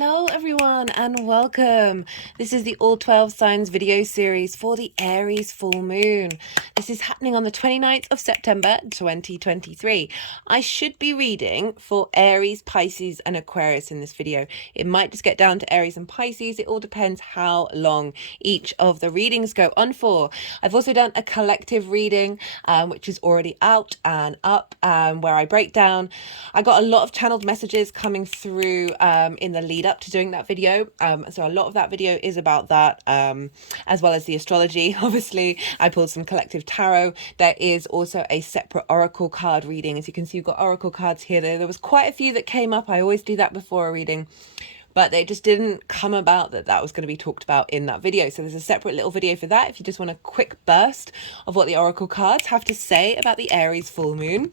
Hello everyone and welcome. This is the All 12 Signs video series for the Aries Full Moon. This is happening on the 29th of September 2023. I should be reading for Aries, Pisces and Aquarius in this video. It might just get down to Aries and Pisces. It all depends how long each of the readings go on for. I've also done a collective reading which is already out and up where I break down. I got a lot of channeled messages coming through in the lead up to doing that video, so a lot of that video is about that, as well as the astrology. Obviously I pulled some collective tarot. There is also a separate oracle card reading. As you can see, you've got oracle cards here. There was quite a few that came up. I always do that before a reading, but they just didn't come about that was going to be talked about in that video. So there's a separate little video for that if you just want a quick burst of what the oracle cards have to say about the Aries full moon.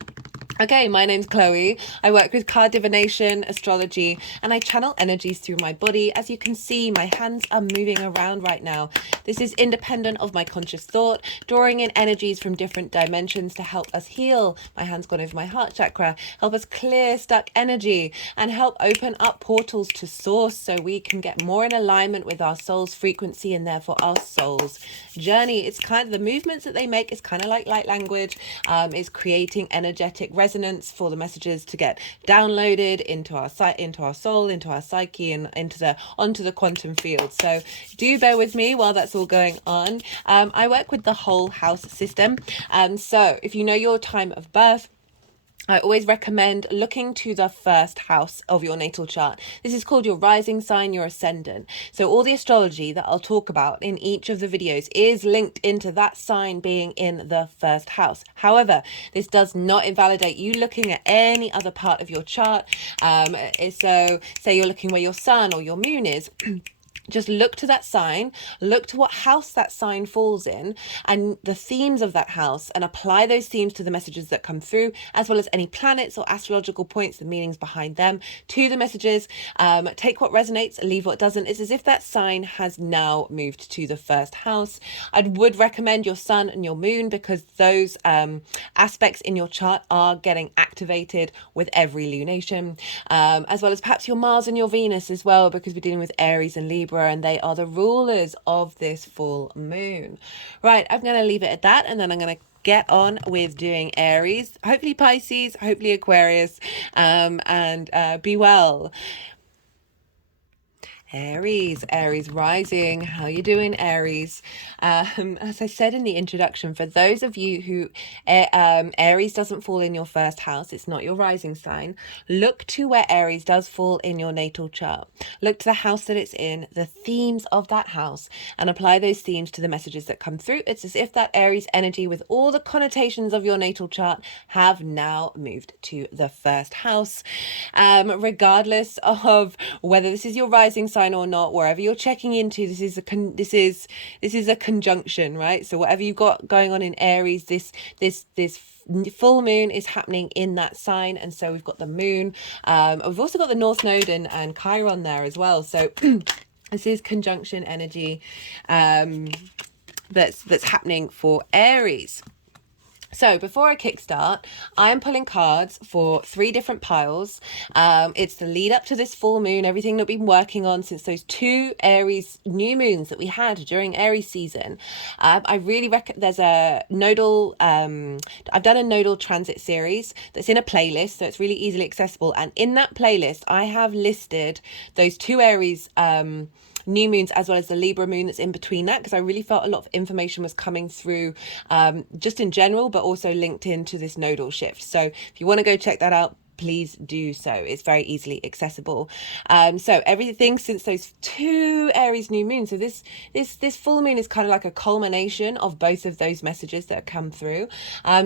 Okay, my name's Chloe. I work with card divination, astrology, and I channel energies through my body. As you can see, my hands are moving around right now. This is independent of my conscious thought, drawing in energies from different dimensions to help us heal. My hand's gone over my heart chakra, help us clear stuck energy, and help open up portals to source so we can get more in alignment with our soul's frequency and therefore our soul's journey. It's kind of the movements that they make is kind of like light language. Is creating energetic resonance for the messages to get downloaded into our soul, into our psyche, and onto the quantum field. So do bear with me while that's all going on. I work with the whole house system. So if you know your time of birth, I always recommend looking to the first house of your natal chart. This is called your rising sign, your ascendant. So all the astrology that I'll talk about in each of the videos is linked into that sign being in the first house. However, this does not invalidate you looking at any other part of your chart. So say you're looking where your sun or your moon is. Just look to that sign, look to what house that sign falls in and the themes of that house, and apply those themes to the messages that come through, as well as any planets or astrological points, the meanings behind them to the messages. Take what resonates, leave what doesn't. It's as if that sign has now moved to the first house. I would recommend your sun and your moon because those aspects in your chart are getting activated with every lunation, as well as perhaps your Mars and your Venus as well, because we're dealing with Aries and Libra, and they are the rulers of this full moon. Right, I'm going to leave it at that, and then I'm going to get on with doing Aries, hopefully Pisces, hopefully Aquarius, and be well. Aries rising. How you doing, Aries? As I said in the introduction, for those of you who Aries doesn't fall in your first house, it's not your rising sign, look to where Aries does fall in your natal chart. Look to the house that it's in, the themes of that house, and apply those themes to the messages that come through. It's as if that Aries energy with all the connotations of your natal chart have now moved to the first house. Regardless of whether this is your rising sign or not, wherever you're checking into, this is a conjunction, right? So whatever you've got going on in Aries, this full moon is happening in that sign, and so we've got the moon. We've also got the North Node and Chiron there as well. So this is conjunction energy that's happening for Aries. So before I kickstart, I am pulling cards for 3 different piles. It's the lead up to this full moon, everything that we've been working on since those 2 Aries new moons that we had during Aries season. I really reckon there's a nodal, I've done a nodal transit series that's in a playlist, so it's really easily accessible. And in that playlist, I have listed those 2 Aries new moons as well as the Libra moon that's in between that, because I really felt a lot of information was coming through just in general, but also linked into this nodal shift. So if you want to go check that out, please do so. It's very easily accessible. So everything since those 2 Aries new moons, so this full moon is kind of like a culmination of both of those messages that come through.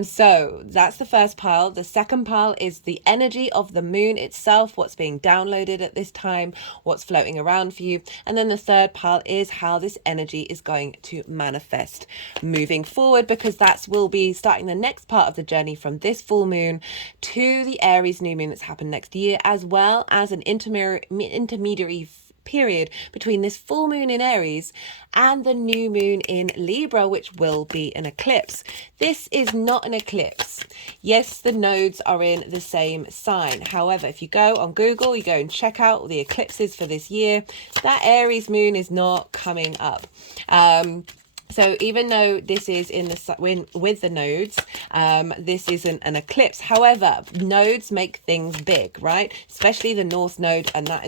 So that's the first pile. The second pile is the energy of the moon itself, what's being downloaded at this time, what's floating around for you. And then the third pile is how this energy is going to manifest moving forward, because that will be starting the next part of the journey from this full moon to the Aries new moon that's happened next year, as well as an intermediary period between this full moon in Aries and the new moon in Libra, which will be an eclipse. This is not an eclipse. Yes, the nodes are in the same sign. However, if you go on Google, you go and check out the eclipses for this year, that Aries moon is not coming up. So even though this is in the with the nodes, this isn't an eclipse. However, nodes make things big, right? Especially the North Node, and that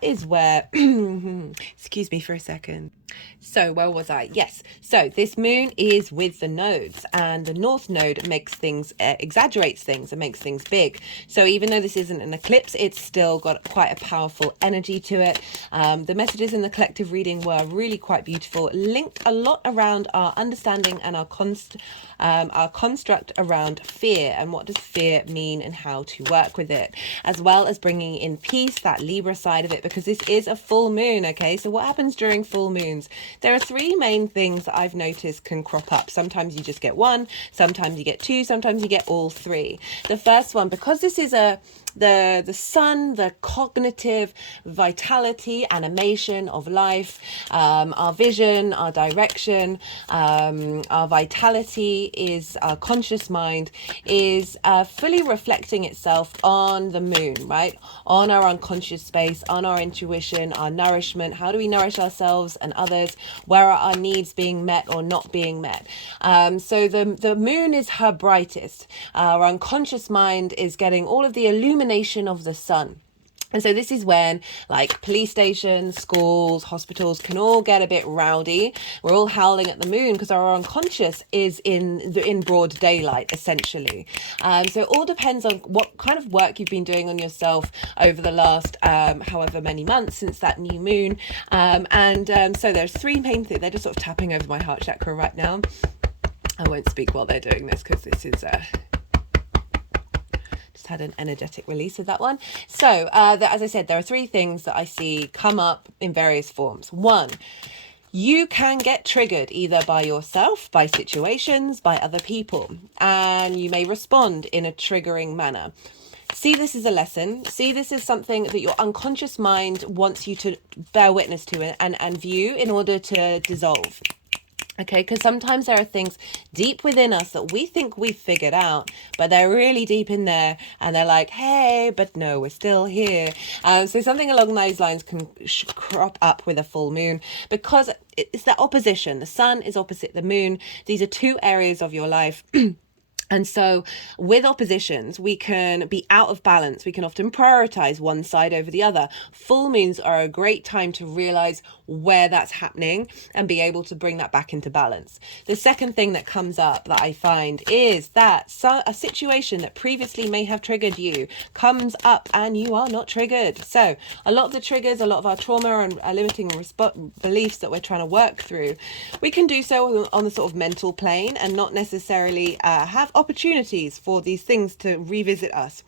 is where excuse me for a second. So where was I? Yes. So this moon is with the nodes, and the North Node makes things, exaggerates things and makes things big. So even though this isn't an eclipse, it's still got quite a powerful energy to it. The messages in the collective reading were really quite beautiful, linked a lot around our understanding and our construct around fear, and what does fear mean and how to work with it, as well as bringing in peace, that Libra side of it, because this is a full moon. Okay, so what happens during full moons? There are three main things that I've noticed can crop up. Sometimes you just get one, sometimes you get two, sometimes you get all three. The first one, because this is the sun, the cognitive vitality, animation of life, our vision, our direction, our vitality is, our conscious mind is fully reflecting itself on the moon, right? On our unconscious space, on our intuition, our nourishment. How do we nourish ourselves and others? Where are our needs being met or not being met? So the moon is her brightest. Our unconscious mind is getting all of the illumination of the sun. And so this is when, like, police stations, schools, hospitals can all get a bit rowdy. We're all howling at the moon because our unconscious is in broad daylight, essentially. So it all depends on what kind of work you've been doing on yourself over the last however many months since that new moon. So there's three main things. They're just sort of tapping over my heart chakra right now. I won't speak while they're doing this because this is... had an energetic release of that one. So as I said, there are three things that I see come up in various forms. One, you can get triggered either by yourself, by situations, by other people, and you may respond in a triggering manner. See this as a lesson. See this as something that your unconscious mind wants you to bear witness to and view in order to dissolve. Okay, because sometimes there are things deep within us that we think we've figured out, but they're really deep in there, and they're like, hey, but no, we're still here. So something along those lines can crop up with a full moon, because it's the opposition. The sun is opposite the moon. These are two areas of your life. And so with oppositions, we can be out of balance. We can often prioritize one side over the other. Full moons are a great time to realize where that's happening and be able to bring that back into balance. The second thing that comes up that I find is that a situation that previously may have triggered you comes up and you are not triggered. So a lot of the triggers, a lot of our trauma and limiting beliefs that we're trying to work through, we can do so on the sort of mental plane and not necessarily have opportunities for these things to revisit us.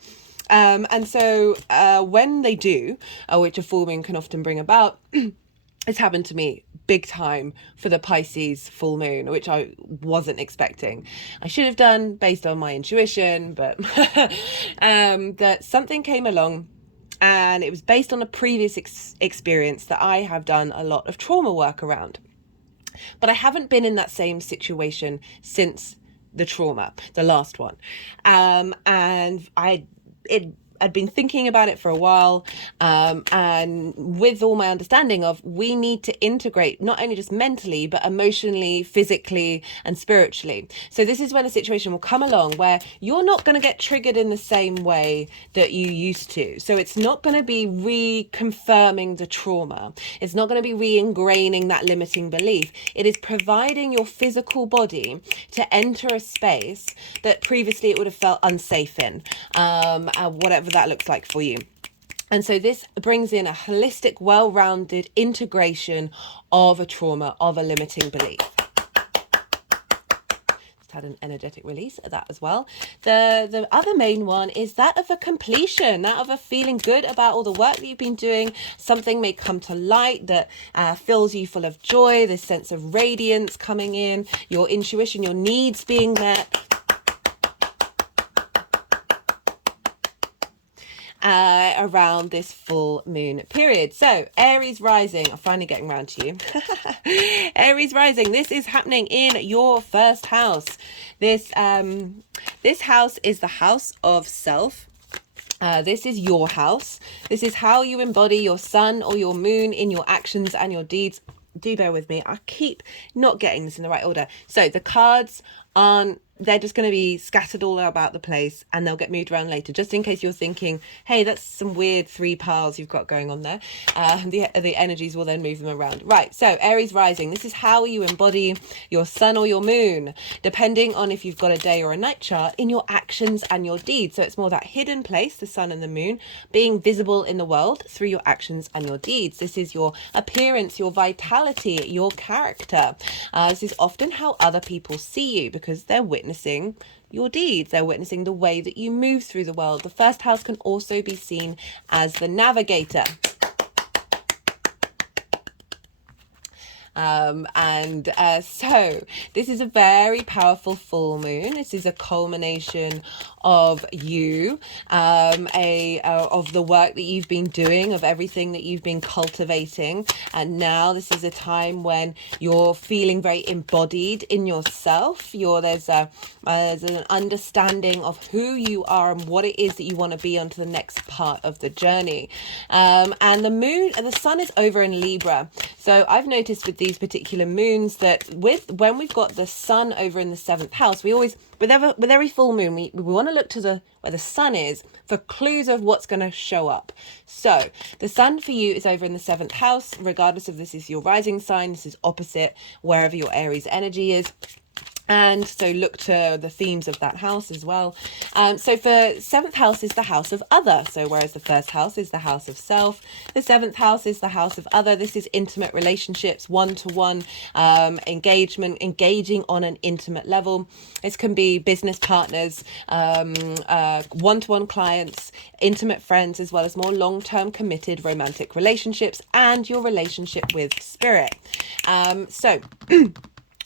And so when they do, which a full moon can often bring about, it's happened to me big time for the Pisces full moon, which I wasn't expecting. I should have done based on my intuition, but that something came along, and it was based on a previous experience that I have done a lot of trauma work around. But I haven't been in that same situation since the trauma, the last one. And I'd been thinking about it for a while, and with all my understanding of we need to integrate not only just mentally but emotionally, physically and spiritually. So this is when a situation will come along where you're not going to get triggered in the same way that you used to. So it's not going to be reconfirming the trauma. It's not going to be re-ingraining that limiting belief. It is providing your physical body to enter a space that previously it would have felt unsafe in, whatever that looks like for you. And so this brings in a holistic, well-rounded integration of a trauma, of a limiting belief. Just had an energetic release of that as well. The other main one is that of a completion, that of a feeling good about all the work that you've been doing. Something may come to light that fills you full of joy, this sense of radiance coming in, your intuition, your needs being met. around this full moon period. So Aries rising, I'm finally getting around to you. Aries rising, this is happening in your first house. This house is the house of self. This is your house. This is how you embody your sun or your moon in your actions and your deeds. Do bear with me. I keep not getting this in the right order. So the cards aren't, they're just going to be scattered all about the place, and they'll get moved around later, just in case you're thinking, hey, that's some weird three piles you've got going on there. The energies will then move them around. Right, so Aries rising, this is how you embody your sun or your moon, depending on if you've got a day or a night chart, in your actions and your deeds. So it's more that hidden place, the sun and the moon, being visible in the world through your actions and your deeds. This is your appearance, your vitality, your character. This is often how other people see you, because they're witnessing your deeds. They're witnessing the way that you move through the world. The first house can also be seen as the navigator. So this is a very powerful full moon. This is a culmination of you, of the work that you've been doing, of everything that you've been cultivating. And now this is a time when you're feeling very embodied in yourself. There's an understanding of who you are and what it is that you want to be onto the next part of the journey. And the moon and the sun is over in Libra. So I've noticed with these particular moons that when we've got the sun over in the 7th house, we always, with every full moon, we want to look to where the sun is for clues of what's going to show up. So the sun for you is over in the 7th house, regardless of this is your rising sign, this is opposite wherever your Aries energy is. And so look to the themes of that house as well. So for 7th house is the house of other. So whereas the 1st house is the house of self, the 7th house is the house of other. This is intimate relationships, one-to-one engagement, engaging on an intimate level. This can be business partners, one-to-one clients, intimate friends, as well as more long-term committed romantic relationships and your relationship with spirit. So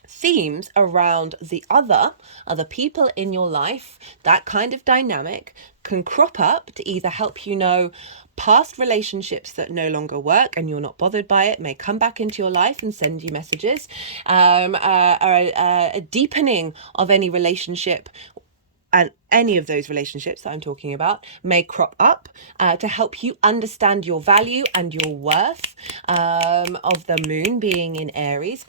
themes around the other people in your life, that kind of dynamic can crop up to either help you know past relationships that no longer work and you're not bothered by it, may come back into your life and send you messages, or a deepening of any relationship. And any of those relationships that I'm talking about may crop up to help you understand your value and your worth, of the moon being in Aries.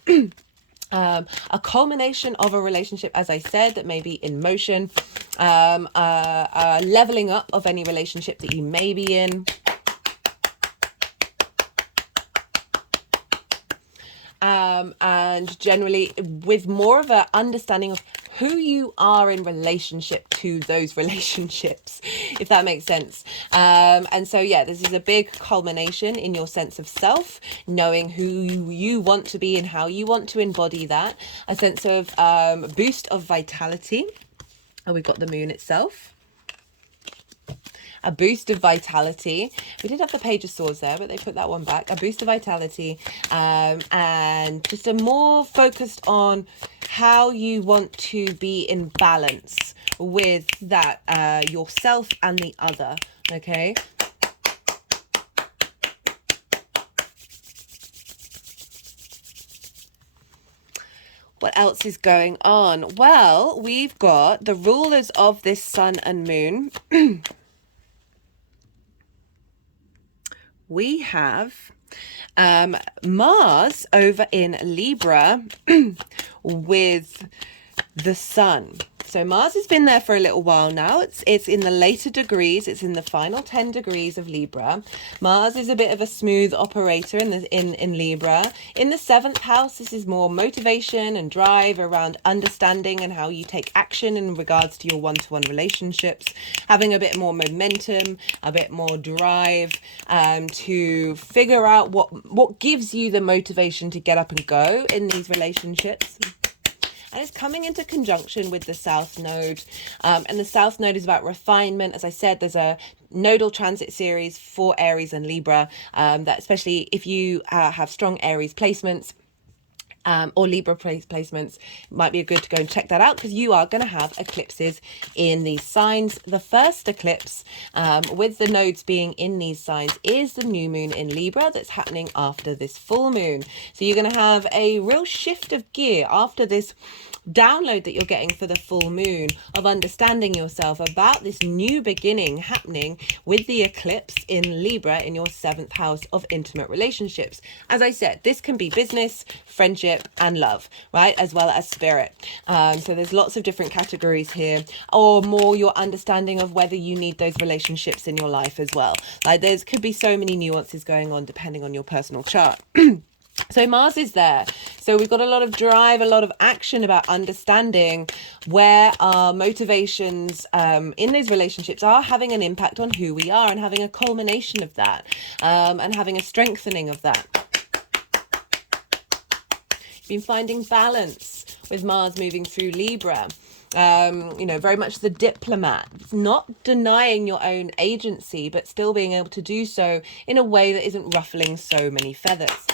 A culmination of a relationship, as I said, that may be in motion, leveling up of any relationship that you may be in. And generally with more of an understanding of who you are in relationship to those relationships, if that makes sense. And so, yeah, this is a big culmination in your sense of self, knowing who you want to be and how you want to embody that. A sense of boost of vitality. Oh, we've got the moon itself. A boost of vitality. We did have the Page of Swords there, but they put that one back. A boost of vitality, and just a more focused on how you want to be in balance with that, yourself and the other. Okay. What else is going on? Well, we've got the rulers of this sun and moon. We have Mars over in Libra with the sun. So Mars has been there for a little while now. It's in the later degrees. It's in the final 10 degrees of Libra. Mars is a bit of a smooth operator in Libra. In the 7th house, this is more motivation and drive around understanding and how you take action in regards to your one-to-one relationships, having a bit more momentum, a bit more drive, to figure out what gives you the motivation to get up and go in these relationships. And it's coming into conjunction with the South Node. And the South Node is about refinement. As I said, there's a nodal transit series for Aries and Libra, that especially if you have strong Aries placements, or Libra placements, might be good to go and check that out, because you are going to have eclipses in these signs. The first eclipse, with the nodes being in these signs, is the new moon in Libra that's happening after this full moon. So you're going to have a real shift of gear after this download that you're getting for the full moon, of understanding yourself, about this new beginning happening with the eclipse in Libra in your 7th house of intimate relationships. As I said, this can be business, friendship and love, right, as well as spirit. So there's lots of different categories here, or more your understanding of whether you need those relationships in your life as well. Like, there's could be so many nuances going on depending on your personal chart. So Mars is there. So we've got a lot of drive, a lot of action about understanding where our motivations in those relationships are having an impact on who we are, and having a culmination of that, and having a strengthening of that. Been finding balance with Mars moving through Libra. Very much the diplomat, not denying your own agency, but still being able to do so in a way that isn't ruffling so many feathers.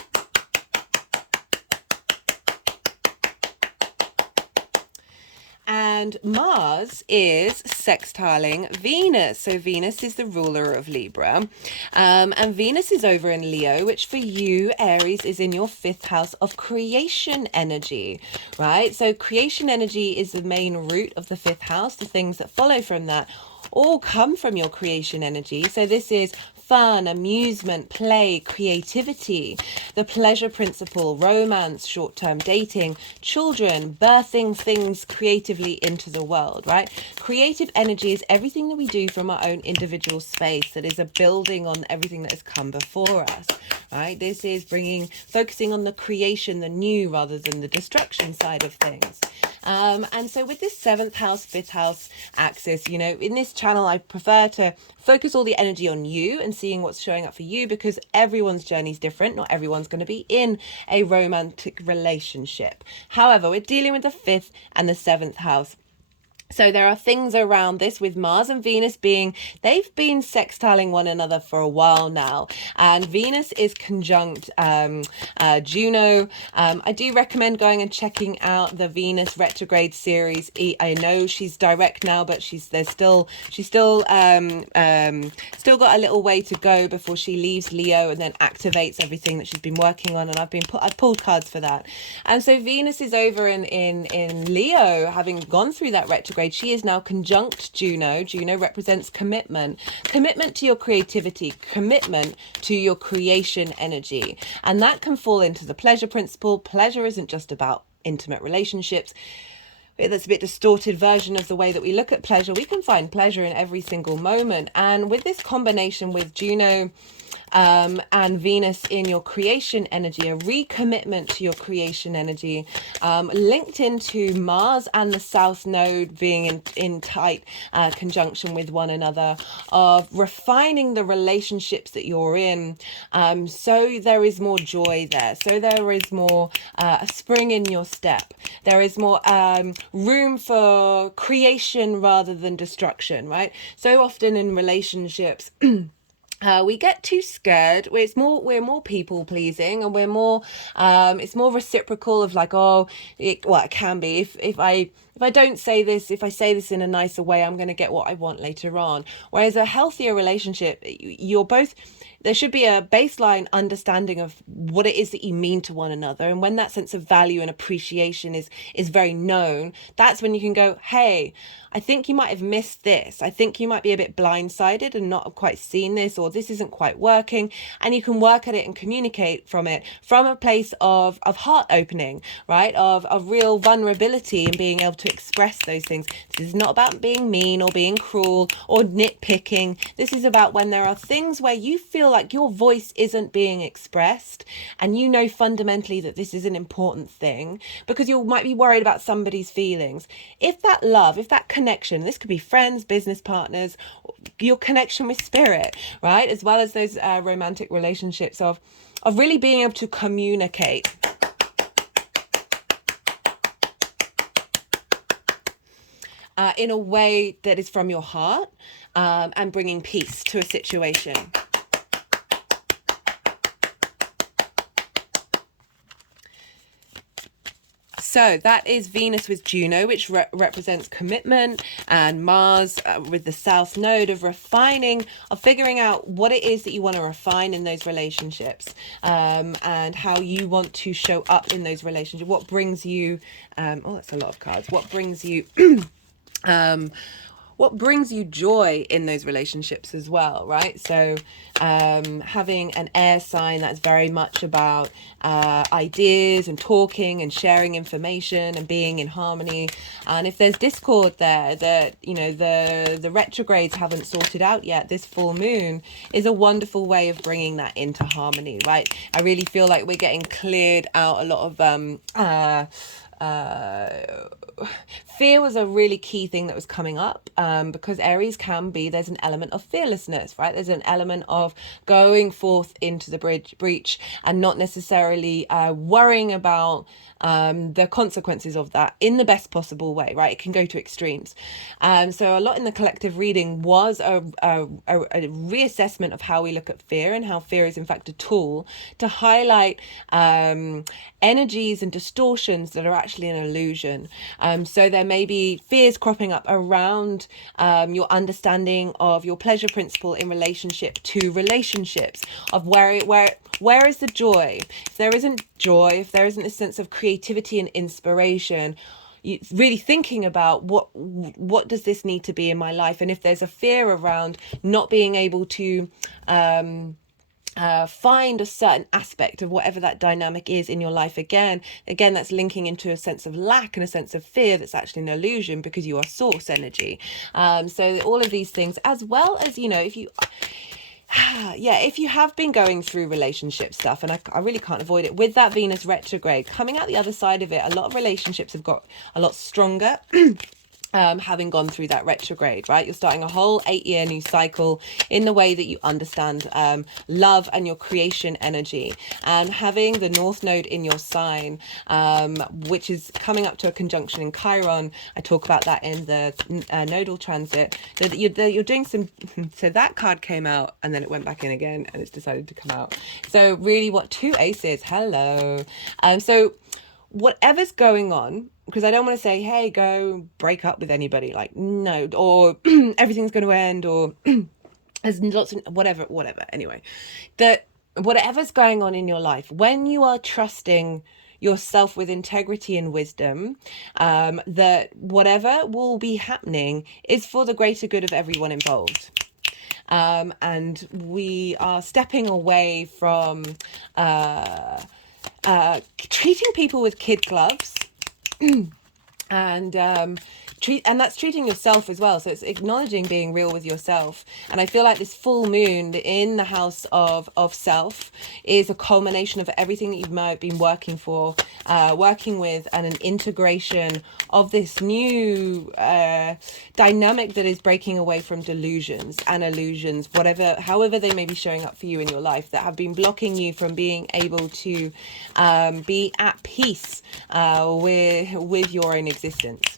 And Mars is sextiling Venus. So Venus is the ruler of Libra. And Venus is over in Leo, which for you, Aries, is in your 5th house of creation energy, right? So creation energy is the main root of the 5th house. The things that follow from that all come from your creation energy. So this is fun, amusement, play, creativity, the pleasure principle, romance, short-term dating, children, birthing things creatively into the world, right? Creative energy is everything that we do from our own individual space, that is a building on everything that has come before us, right? This is focusing on the creation, the new, rather than the destruction side of things. And so with this 7th house, 5th house axis, in this channel, I prefer to focus all the energy on you and seeing what's showing up for you, because everyone's journey is different. Not everyone's going to be in a romantic relationship. However, we're dealing with the 5th and the 7th house. So there are things around this with Mars and Venus they've been sextiling one another for a while now. And Venus is conjunct Juno. I do recommend going and checking out the Venus retrograde series. I know she's direct now, but she's still got a little way to go before she leaves Leo and then activates everything that she's been working on. And I've pulled cards for that. And so Venus is over in Leo, having gone through that retrograde. She is now conjunct Juno. Juno represents commitment to your creativity, commitment to your creation energy. And that can fall into the pleasure principle. Pleasure isn't just about intimate relationships. That's a bit distorted version of the way that we look at pleasure. We can find pleasure in every single moment. And with this combination with Juno and Venus in your creation energy, a recommitment to your creation energy, linked into Mars and the South Node being in tight conjunction with one another, of refining the relationships that you're in, so there is more joy there, so there is more a spring in your step, there is more room for creation rather than destruction, right? So often in relationships we get too scared. We're more people pleasing, and it's more reciprocal of like, it can be if I don't say this, if I say this in a nicer way, I'm going to get what I want later on. Whereas a healthier relationship, there should be a baseline understanding of what it is that you mean to one another. And when that sense of value and appreciation is very known, that's when you can go, hey, I think you might have missed this. I think you might be a bit blindsided and not have quite seen this, or this isn't quite working. And you can work at it and communicate from a place of heart opening, right? Of real vulnerability and being able to express those things. This is not about being mean or being cruel or nitpicking. This is about when there are things where you feel like your voice isn't being expressed, and you know fundamentally that this is an important thing because you might be worried about somebody's feelings. If that love, if that connection, this could be friends, business partners, your connection with spirit, right? As well as those romantic relationships of really being able to communicate. In a way that is from your heart, and bringing peace to a situation. so that is Venus with Juno, which represents commitment, and Mars with the South Node of refining, of figuring out what it is that you want to refine in those relationships, and how you want to show up in those relationships. What brings you, oh, that's a lot of cards. What brings you, what brings you joy in those relationships as well, right? So having an air sign, that's very much about ideas and talking and sharing information and being in harmony. And if there's discord there that, you know, the retrogrades haven't sorted out yet, this full moon is a wonderful way of bringing that into harmony, right? I really feel like we're getting cleared out a lot of fear was a really key thing that was coming up, because Aries can be, there's an element of fearlessness, right? There's an element of going forth into the breach and not necessarily worrying about the consequences of that in the best possible way, right? It can go to extremes. So a lot in the collective reading was a reassessment of how we look at fear, and how fear is in fact a tool to highlight energies and distortions that are actually an illusion. So there may be fears cropping up around your understanding of your pleasure principle in relationship to relationships, of where is the joy? If there isn't joy, if there isn't a sense of creativity and inspiration, really thinking about what does this need to be in my life. And if there's a fear around not being able to find a certain aspect of whatever that dynamic is in your life, again that's linking into a sense of lack and a sense of fear that's actually an illusion, because you are source energy. So all of these things, as well as, you know, if you if you have been going through relationship stuff, and I really can't avoid it, with that Venus retrograde coming out the other side of it, a lot of relationships have got a lot stronger. Having gone through that retrograde, right? You're starting a whole 8-year new cycle in the way that you understand love and your creation energy, and having the North Node in your sign, which is coming up to a conjunction in Chiron. I talk about that in the nodal transit, that you're doing some, so that card came out and then it went back in again and it's decided to come out. So really, what, 2 aces, hello. So whatever's going on, because I don't want to say, hey, go break up with anybody, like, no, or everything's going to end, or there's lots of whatever, anyway, that whatever's going on in your life, when you are trusting yourself with integrity and wisdom, that whatever will be happening is for the greater good of everyone involved. And we are stepping away from treating people with kid gloves, and that's treating yourself as well. So it's acknowledging being real with yourself. And I feel like this full moon in the house of self is a culmination of everything that you might have been working with, and an integration of this new dynamic that is breaking away from delusions and illusions, however they may be showing up for you in your life, that have been blocking you from being able to be at peace with your own existence.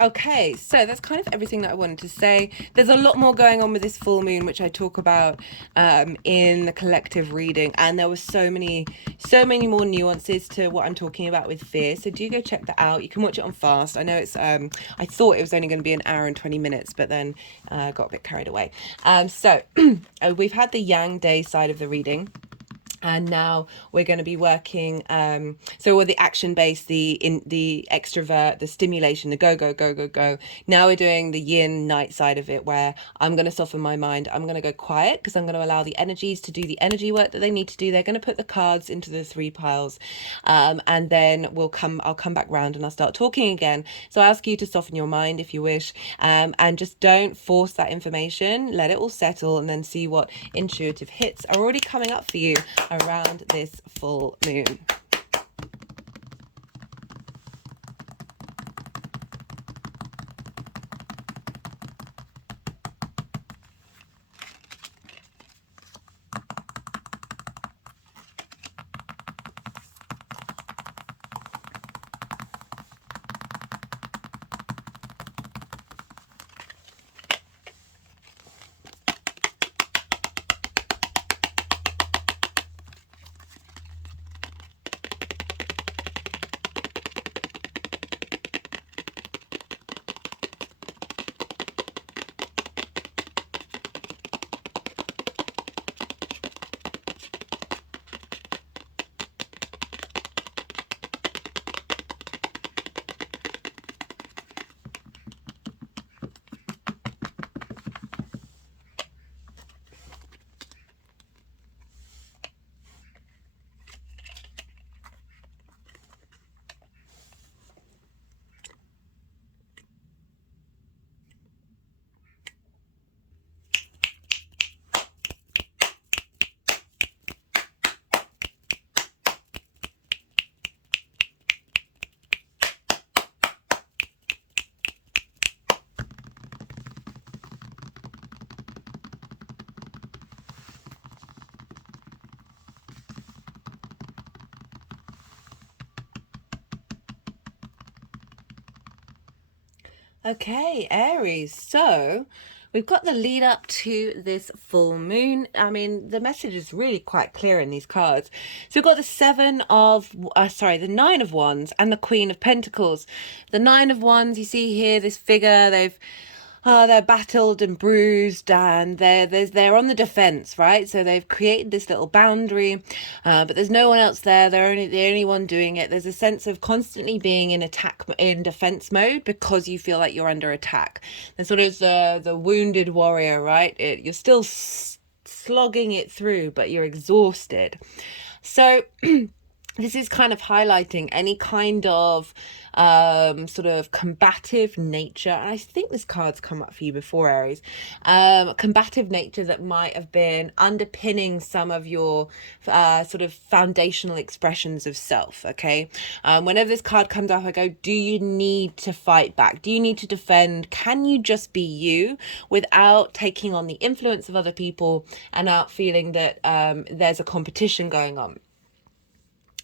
Okay, so that's kind of everything that I wanted to say. There's a lot more going on with this full moon, which I talk about in the collective reading, and there were so many more nuances to what I'm talking about with fear. So do go check that out. You can watch it on fast. I know it's I thought it was only going to be an hour and 20 minutes, but then got a bit carried away. So we've had the Yang Day side of the reading. And now we're going to be working, so with the action base, the extrovert, the stimulation, the go. Now we're doing the yin night side of it, where I'm going to soften my mind. I'm going to go quiet, because I'm going to allow the energies to do the energy work that they need to do. They're going to put the cards into the 3 piles, and then I'll come back round and I'll start talking again. So I ask you to soften your mind if you wish, and just don't force that information. Let it all settle, and then see what intuitive hits are already coming up for you around this full moon. Okay, Aries. So we've got the lead up to this full moon. I mean, the message is really quite clear in these cards. So we've got the Nine of Wands and the Queen of Pentacles. The Nine of Wands, you see here, this figure, they're battled and bruised, and they're on the defense, right? So they've created this little boundary, but there's no one else there. They're the only one doing it. There's a sense of constantly being in defense mode because you feel like you're under attack. And sort of the wounded warrior, right? You're still slogging it through, but you're exhausted. So this is kind of highlighting any kind of sort of combative nature. And I think this card's come up for you before, Aries. Combative nature that might have been underpinning some of your sort of foundational expressions of self, okay? Whenever this card comes up, I go, do you need to fight back? Do you need to defend? Can you just be you without taking on the influence of other people and out feeling that there's a competition going on?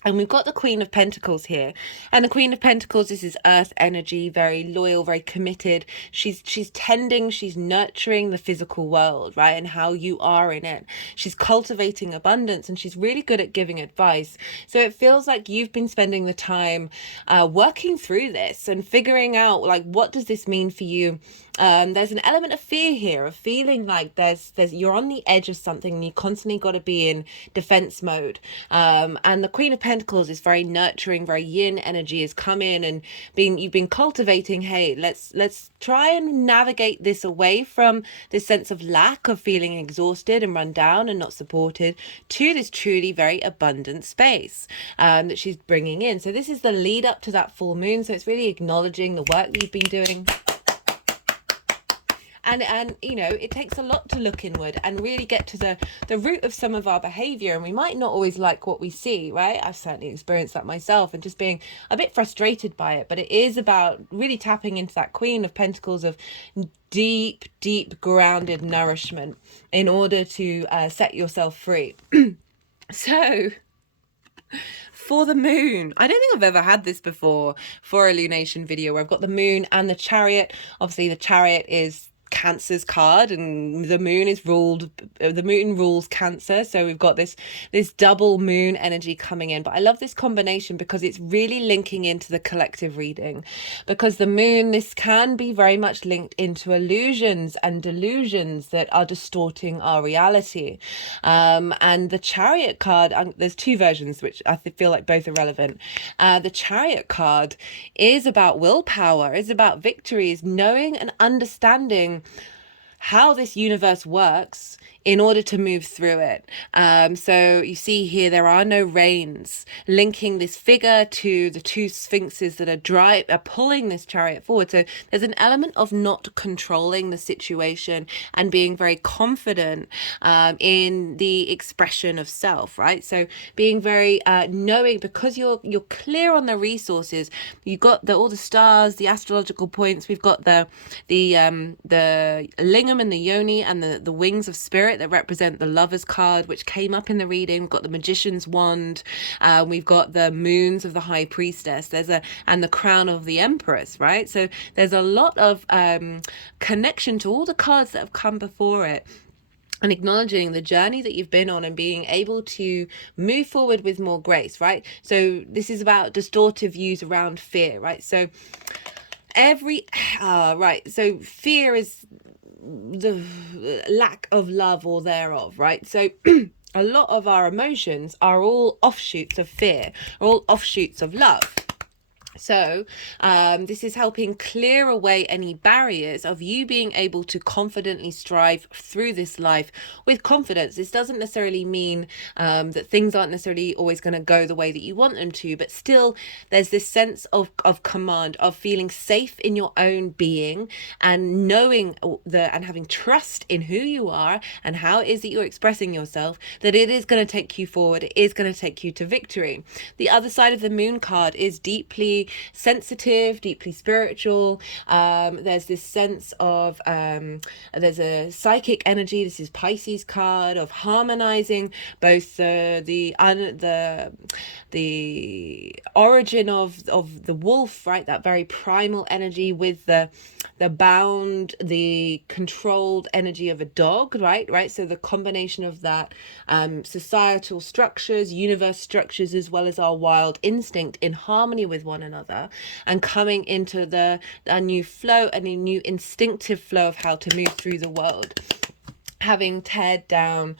And we've got the Queen of Pentacles here. And the Queen of Pentacles, this is earth energy, very loyal, very committed. She's tending, she's nurturing the physical world, right? And how you are in it. She's cultivating abundance, and she's really good at giving advice. So it feels like you've been spending the time working through this and figuring out, like, what does this mean for you? There's an element of fear here, of feeling like you're on the edge of something and you constantly got to be in defense mode. And the Queen of Pentacles is very nurturing, very yin energy has come in and you've been cultivating, hey, let's try and navigate this away from this sense of lack, of feeling exhausted and run down and not supported, to this truly very abundant space that she's bringing in. So this is the lead up to that full moon. So it's really acknowledging the work that you've been doing. And you know, it takes a lot to look inward and really get to the root of some of our behavior. And we might not always like what we see, right? I've certainly experienced that myself, and just being a bit frustrated by it. But it is about really tapping into that Queen of Pentacles of deep grounded nourishment in order to set yourself free. So for the moon, I don't think I've ever had this before for a lunation video where I've got the moon and the chariot. Obviously the chariot is Cancer's card, and the moon rules Cancer, so we've got this double moon energy coming in. But I love this combination because it's really linking into the collective reading, because the moon, this can be very much linked into illusions and delusions that are distorting our reality. And the chariot card, there's two versions which I feel like both are relevant. The chariot card is about willpower, is about victory, is knowing and understanding how this universe works in order to move through it. So you see here, there are no reins, linking this figure to the two sphinxes that are pulling this chariot forward. So there's an element of not controlling the situation and being very confident in the expression of self, right? So being very knowing, because you're clear on the resources. You've got all the stars, the astrological points. We've got the lingam and the yoni and the wings of spirit that represent the Lover's card, which came up in the reading. We've got the Magician's wand. We've got the moons of the High Priestess. And the crown of the Empress, right? So there's a lot of connection to all the cards that have come before it, and acknowledging the journey that you've been on and being able to move forward with more grace, right? So this is about distortive views around fear, right? So so fear is the lack of love or thereof, right? So a lot of our emotions are all offshoots of fear, are all offshoots of love. So this is helping clear away any barriers of you being able to confidently strive through this life with confidence. This doesn't necessarily mean that things aren't necessarily always going to go the way that you want them to, but still there's this sense of command, of feeling safe in your own being, and knowing and having trust in who you are and how it is that you're expressing yourself, that it is going to take you forward, it is going to take you to victory. The other side of the moon card is deeply sensitive, deeply spiritual. There's this sense of there's a psychic energy. This is Pisces card, of harmonizing both the origin of the wolf, right, that very primal energy, with the bound, the controlled energy of a dog, right? So the combination of that, societal structures, universe structures, as well as our wild instinct in harmony with one another, and coming into a new flow and a new instinctive flow of how to move through the world, having teared down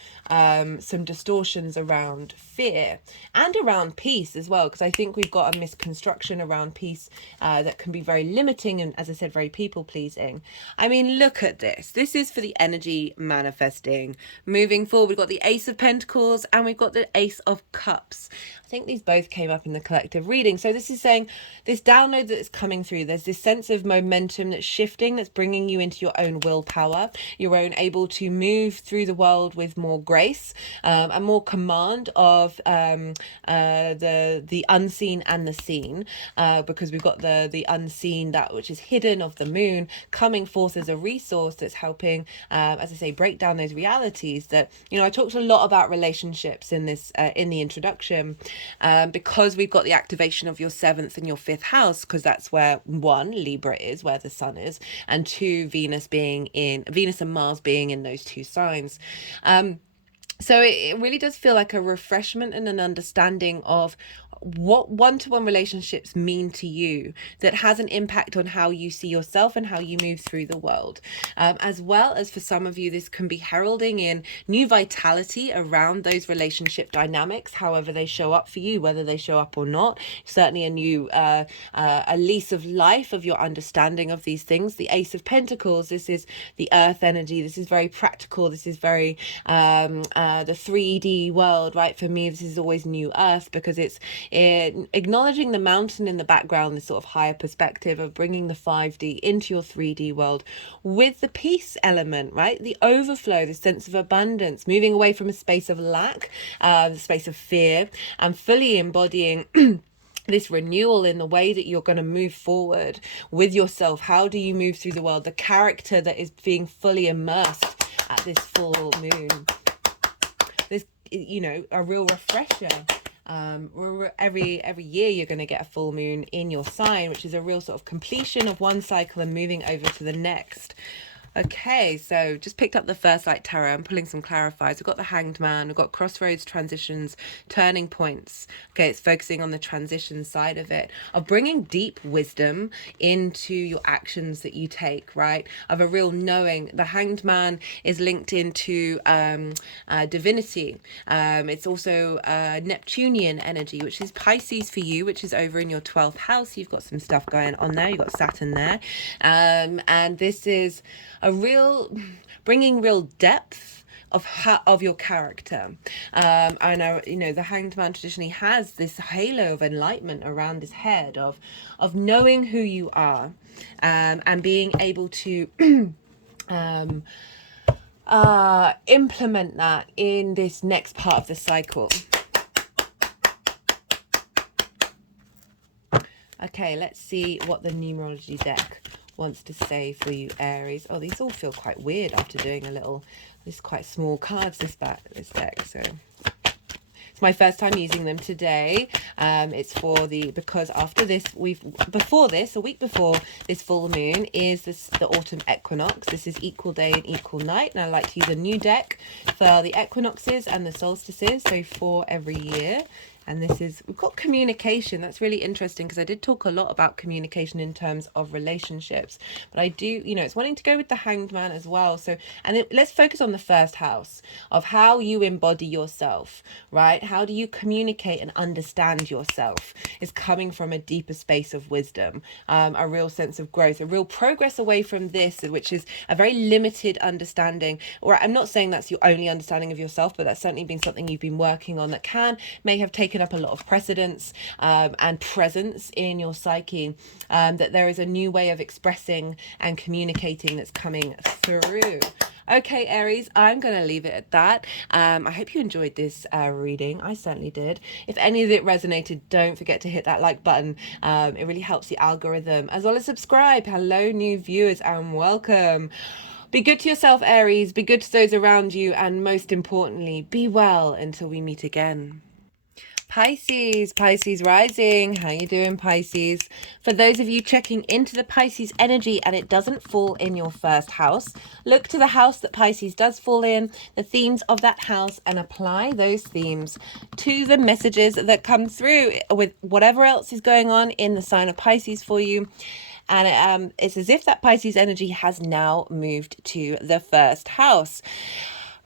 some distortions around fear and around peace as well, because I think we've got a misconstruction around peace that can be very limiting and, as I said, very people pleasing. I mean, look at this. This is for the energy manifesting. Moving forward, we've got the Ace of Pentacles and we've got the Ace of Cups. I think these both came up in the collective reading. So this is saying this download that is coming through, there's this sense of momentum that's shifting, that's bringing you into your own willpower, your own able to move through the world with more grace and more command of the unseen and the seen, because we've got the unseen, that which is hidden, of the moon coming forth as a resource that's helping, as I say, break down those realities that, I talked a lot about relationships in this in the introduction, because we've got the activation of your 7th and your 5th house, because that's where 1, Libra is, where the sun is, and 2, Venus and Mars being in those 2 signs. So it really does feel like a refreshment and an understanding of what one-to-one relationships mean to you, that has an impact on how you see yourself and how you move through the world. As well as for some of you, this can be heralding in new vitality around those relationship dynamics, however they show up for you, whether they show up or not. Certainly a new a lease of life of your understanding of these things. The Ace of Pentacles, this is the earth energy. This is very practical. This is very the 3D world, right? For me, this is always new earth, because it's acknowledging the mountain in the background, this sort of higher perspective of bringing the 5D into your 3D world with the peace element, right? The overflow, the sense of abundance, moving away from a space of lack, the space of fear, and fully embodying this renewal in the way that you're going to move forward with yourself. How do you move through the world? The character that is being fully immersed at this full moon. This, a real refresher. Every year you're going to get a full moon in your sign, which is a real sort of completion of one cycle and moving over to the next. Okay, so just picked up the First Light Tarot. I'm pulling some clarifiers. We've got the Hanged Man, we've got crossroads, transitions, turning points. Okay, it's focusing on the transition side of it, of bringing deep wisdom into your actions that you take, right? Of a real knowing. The Hanged Man is linked into divinity. It's also Neptunian energy, which is Pisces for you, which is over in your 12th house. You've got some stuff going on there. You've got Saturn there. And this is a real bringing real depth of your character. I know, the Hanged Man traditionally has this halo of enlightenment around his head of knowing who you are, and being able to implement that in this next part of the cycle. Okay, let's see what the numerology deck wants to say for you, Aries. Oh, these all feel quite weird after doing this quite small cards, this deck. So it's my first time using them today. It's because after this, a week before this full moon is the autumn equinox. This is equal day and equal night, and I like to use a new deck for the equinoxes and the solstices, so 4 every year. And we've got communication. That's really interesting, because I did talk a lot about communication in terms of relationships, but I do, it's wanting to go with the Hanged Man as well. So, let's focus on the first house of how you embody yourself, right? How do you communicate and understand yourself? Is coming from a deeper space of wisdom, a real sense of growth, a real progress away from this, which is a very limited understanding. Or I'm not saying that's your only understanding of yourself, but that's certainly been something you've been working on that may have taken up a lot of precedence and presence in your psyche, that there is a new way of expressing and communicating that's coming through. Okay, Aries, I'm going to leave it at that. I hope you enjoyed this reading. I certainly did. If any of it resonated, don't forget to hit that like button. It really helps the algorithm, as well as subscribe. Hello, new viewers, and welcome. Be good to yourself, Aries. Be good to those around you. And most importantly, be well until we meet again. Pisces, Pisces rising. How you doing, Pisces? For those of you checking into the Pisces energy and it doesn't fall in your first house, look to the house that Pisces does fall in, the themes of that house, and apply those themes to the messages that come through with whatever else is going on in the sign of Pisces for you. And it's as if that Pisces energy has now moved to the first house.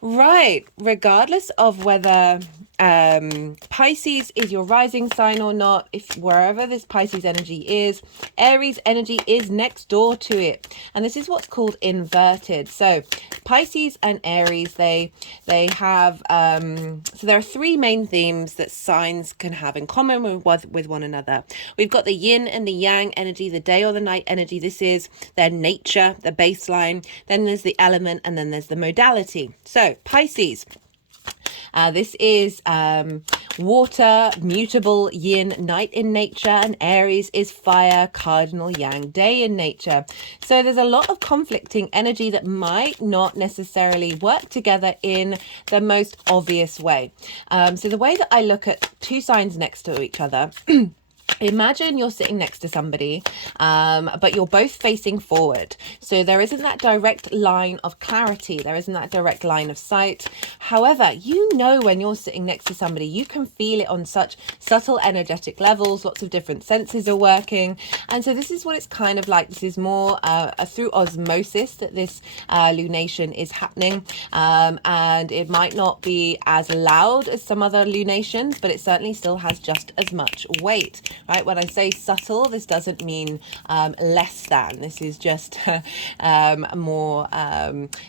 Right, regardless of whether Pisces is your rising sign or not, if wherever this Pisces energy is, Aries energy is next door to it, and this is what's called inverted. So Pisces and Aries, they have so there are three main themes that signs can have in common with one another. We've got the yin and the yang energy, the day or the night energy. This is their nature, the baseline. Then there's the element, and then there's the modality. So Pisces, this is water, mutable yin, night in nature, and Aries is fire, cardinal yang, day in nature. So there's a lot of conflicting energy that might not necessarily work together in the most obvious way. So the way that I look at two signs next to each other, imagine you're sitting next to somebody, but you're both facing forward. So there isn't that direct line of clarity. There isn't that direct line of sight. However, you know when you're sitting next to somebody, you can feel it on such subtle energetic levels. Lots of different senses are working. And so this is what it's kind of like. This is more through osmosis that this lunation is happening. And it might not be as loud as some other lunations, but it certainly still has just as much weight. Right, when I say subtle, this doesn't mean less than. This is just more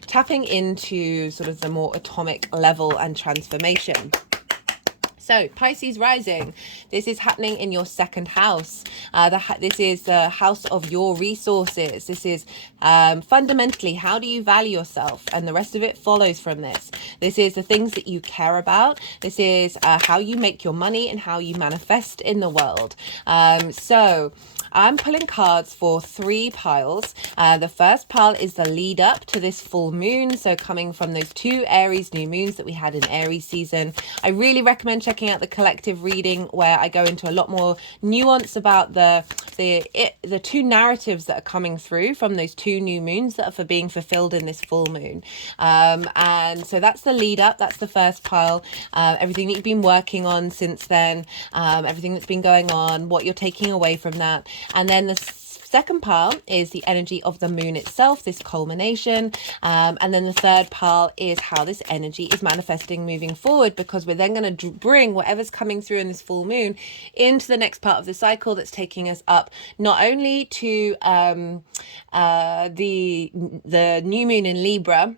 tapping into sort of the more atomic level and transformation. So Pisces rising, this is happening in your second house. This is the house of your resources. This is fundamentally, how do you value yourself? And the rest of it follows from this. This is the things that you care about. This is how you make your money and how you manifest in the world. So I'm pulling cards for three piles. The first pile is the lead up to this full moon. So coming from those two Aries new moons that we had in Aries season, I really recommend checking out the collective reading where I go into a lot more nuance about the two narratives that are coming through from those two new moons that are being fulfilled in this full moon. And so that's the lead up. That's the first pile. Everything that you've been working on since then, everything that's been going on, what you're taking away from that. And then the second pile is the energy of the moon itself, this culmination. And then the third pile is how this energy is manifesting moving forward, because we're then going to bring whatever's coming through in this full moon into the next part of the cycle that's taking us up not only to the new moon in Libra,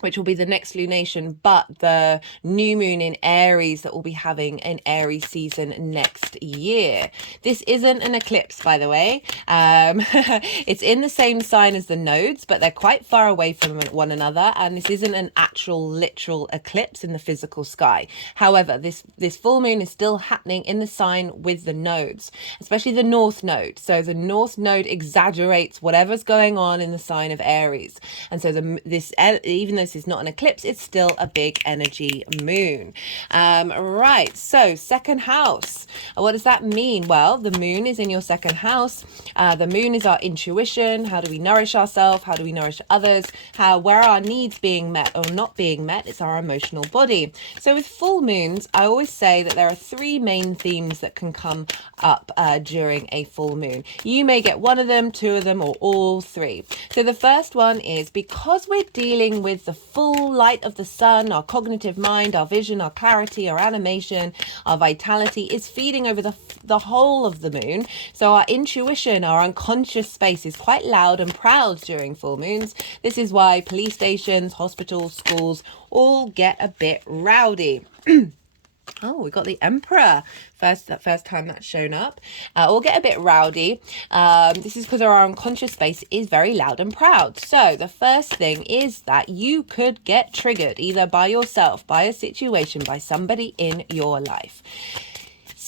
which will be the next lunation, but the new moon in Aries that we'll be having in Aries season next year. This isn't an eclipse, by the way. It's in the same sign as the nodes, but they're quite far away from one another, and this isn't an actual literal eclipse in the physical sky. However, this full moon is still happening in the sign with the nodes, especially the north node. So the north node exaggerates whatever's going on in the sign of Aries, and so even though this is not an eclipse, it's still a big energy moon. Right, so second house, what does that mean? Well, the moon is in your second house. The moon is our intuition. How do we nourish ourselves? How do we nourish others? Where are our needs being met or not being met? It's our emotional body. So with full moons, I always say that there are three main themes that can come up during a full moon. You may get one of them, two of them, or all three. So the first one is, because we're dealing with the full light of the sun, our cognitive mind, our vision, our clarity, our animation, our vitality is feeding over the whole of the moon. So our intuition, our unconscious space is quite loud and proud during full moons. This is why police stations, hospitals, schools all get a bit rowdy. Oh, we got the Emperor. First time that's shown up. All get a bit rowdy. This is because our unconscious space is very loud and proud. So the first thing is that you could get triggered either by yourself, by a situation, by somebody in your life.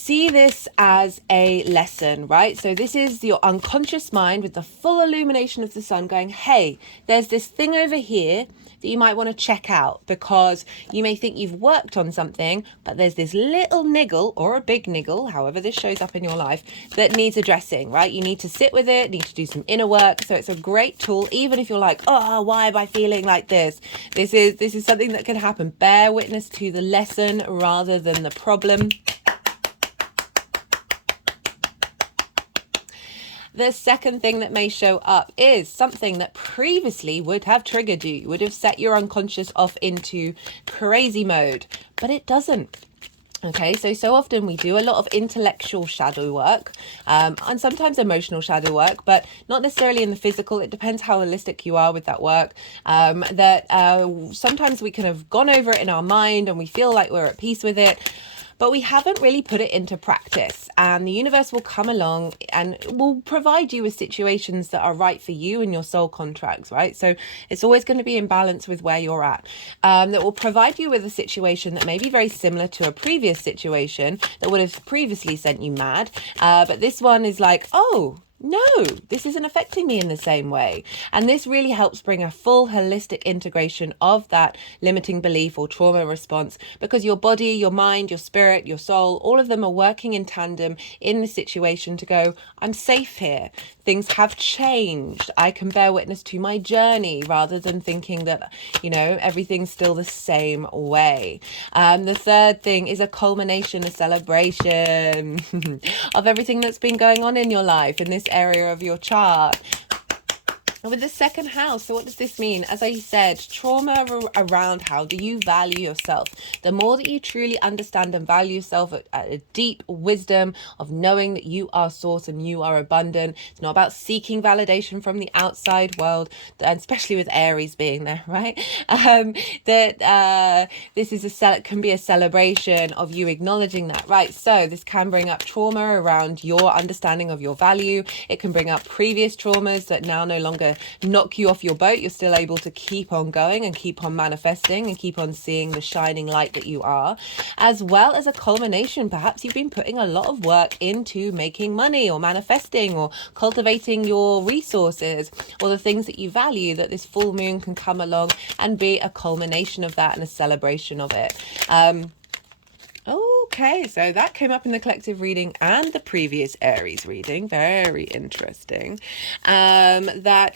see this as a lesson, right? So this is your unconscious mind with the full illumination of the sun going, hey, there's this thing over here that you might want to check out, because you may think you've worked on something, but there's this little niggle or a big niggle, however this shows up in your life, that needs addressing, right? You need to sit with it, need to do some inner work. So it's a great tool, even if you're like, oh, why am I feeling like this? This is something that can happen. Bear witness to the lesson rather than the problem. The second thing that may show up is something that previously would have triggered you, would have set your unconscious off into crazy mode, but it doesn't. Okay, so often we do a lot of intellectual shadow work, and sometimes emotional shadow work, but not necessarily in the physical. It depends how holistic you are with that work. Sometimes we can have gone over it in our mind and we feel like we're at peace with it, but we haven't really put it into practice, and the universe will come along and will provide you with situations that are right for you and your soul contracts, right? So it's always going to be in balance with where you're at. That will provide you with a situation that may be very similar to a previous situation that would have previously sent you mad. But this one is like, oh, no, this isn't affecting me in the same way. And this really helps bring a full holistic integration of that limiting belief or trauma response, because your body, your mind, your spirit, your soul, all of them are working in tandem in the situation to go, I'm safe here. Things have changed. I can bear witness to my journey rather than thinking that, everything's still the same way. The third thing is a culmination, a celebration of everything that's been going on in your life in this area of your chart. And with the second house, so what does this mean? As I said, trauma around how do you value yourself? The more that you truly understand and value yourself, a deep wisdom of knowing that you are source and you are abundant. It's not about seeking validation from the outside world, and especially with Aries being there, right? This is can be a celebration of you acknowledging that, right? So this can bring up trauma around your understanding of your value. It can bring up previous traumas that now no longer knock you off your boat. You're still able to keep on going and keep on manifesting and keep on seeing the shining light that you are, as well as a culmination. Perhaps you've been putting a lot of work into making money or manifesting or cultivating your resources or the things that you value, that this full moon can come along and be a culmination of that and a celebration of it. Okay, so that came up in the collective reading and the previous Aries reading. Very interesting. Full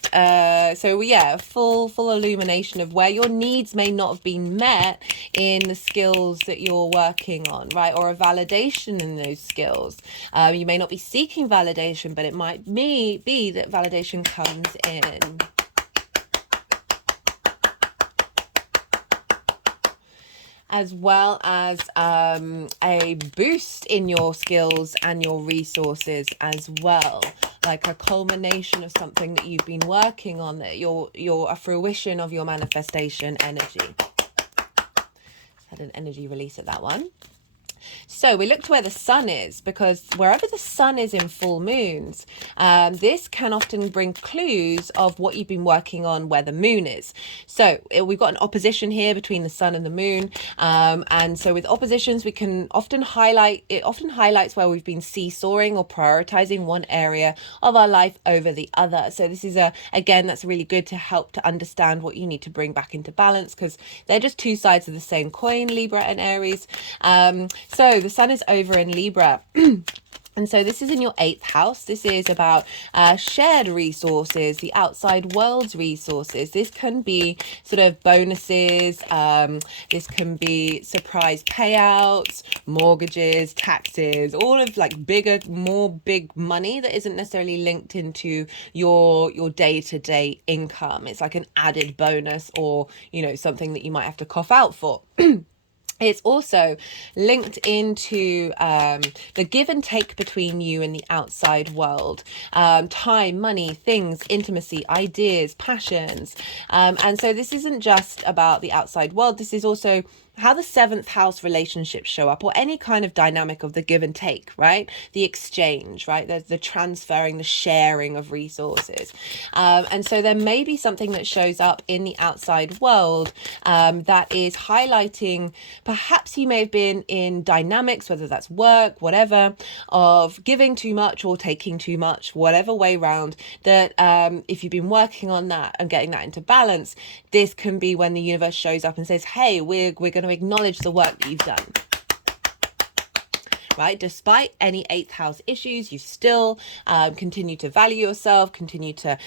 illumination of where your needs may not have been met in the skills that you're working on, right? Or a validation in those skills. You may not be seeking validation, but it might be that validation comes in. As well as a boost in your skills and your resources as well, like a culmination of something that you've been working on, that you're a fruition of your manifestation energy. Had an energy release at that one. So we look to where the sun is, because wherever the sun is in full moons, this can often bring clues of what you've been working on where the moon is. So we've got an opposition here between the sun and the moon. And so with oppositions, we can often highlights where we've been seesawing or prioritizing one area of our life over the other. So this is again, that's really good to help to understand what you need to bring back into balance, because they're just two sides of the same coin, Libra and Aries. So the sun is over in Libra. And so this is in your 8th house. This is about shared resources, the outside world's resources. This can be sort of bonuses. This can be surprise payouts, mortgages, taxes, all of like more big money that isn't necessarily linked into your day-to-day income. It's like an added bonus, or, something that you might have to cough out for. It's also linked into the give and take between you and the outside world. Time, money, things, intimacy, ideas, passions. And so this isn't just about the outside world. This is also how the seventh house relationships show up, or any kind of dynamic of the give and take, right? The exchange, right? There's the transferring, the sharing of resources. And so there may be something that shows up in the outside world that is highlighting, perhaps you may have been in dynamics, whether that's work, whatever, of giving too much or taking too much, whatever way round, that if you've been working on that and getting that into balance, this can be when the universe shows up and says, hey, we're going to acknowledge the work that you've done. Right? Despite any eighth house issues, you still continue to value yourself, continue to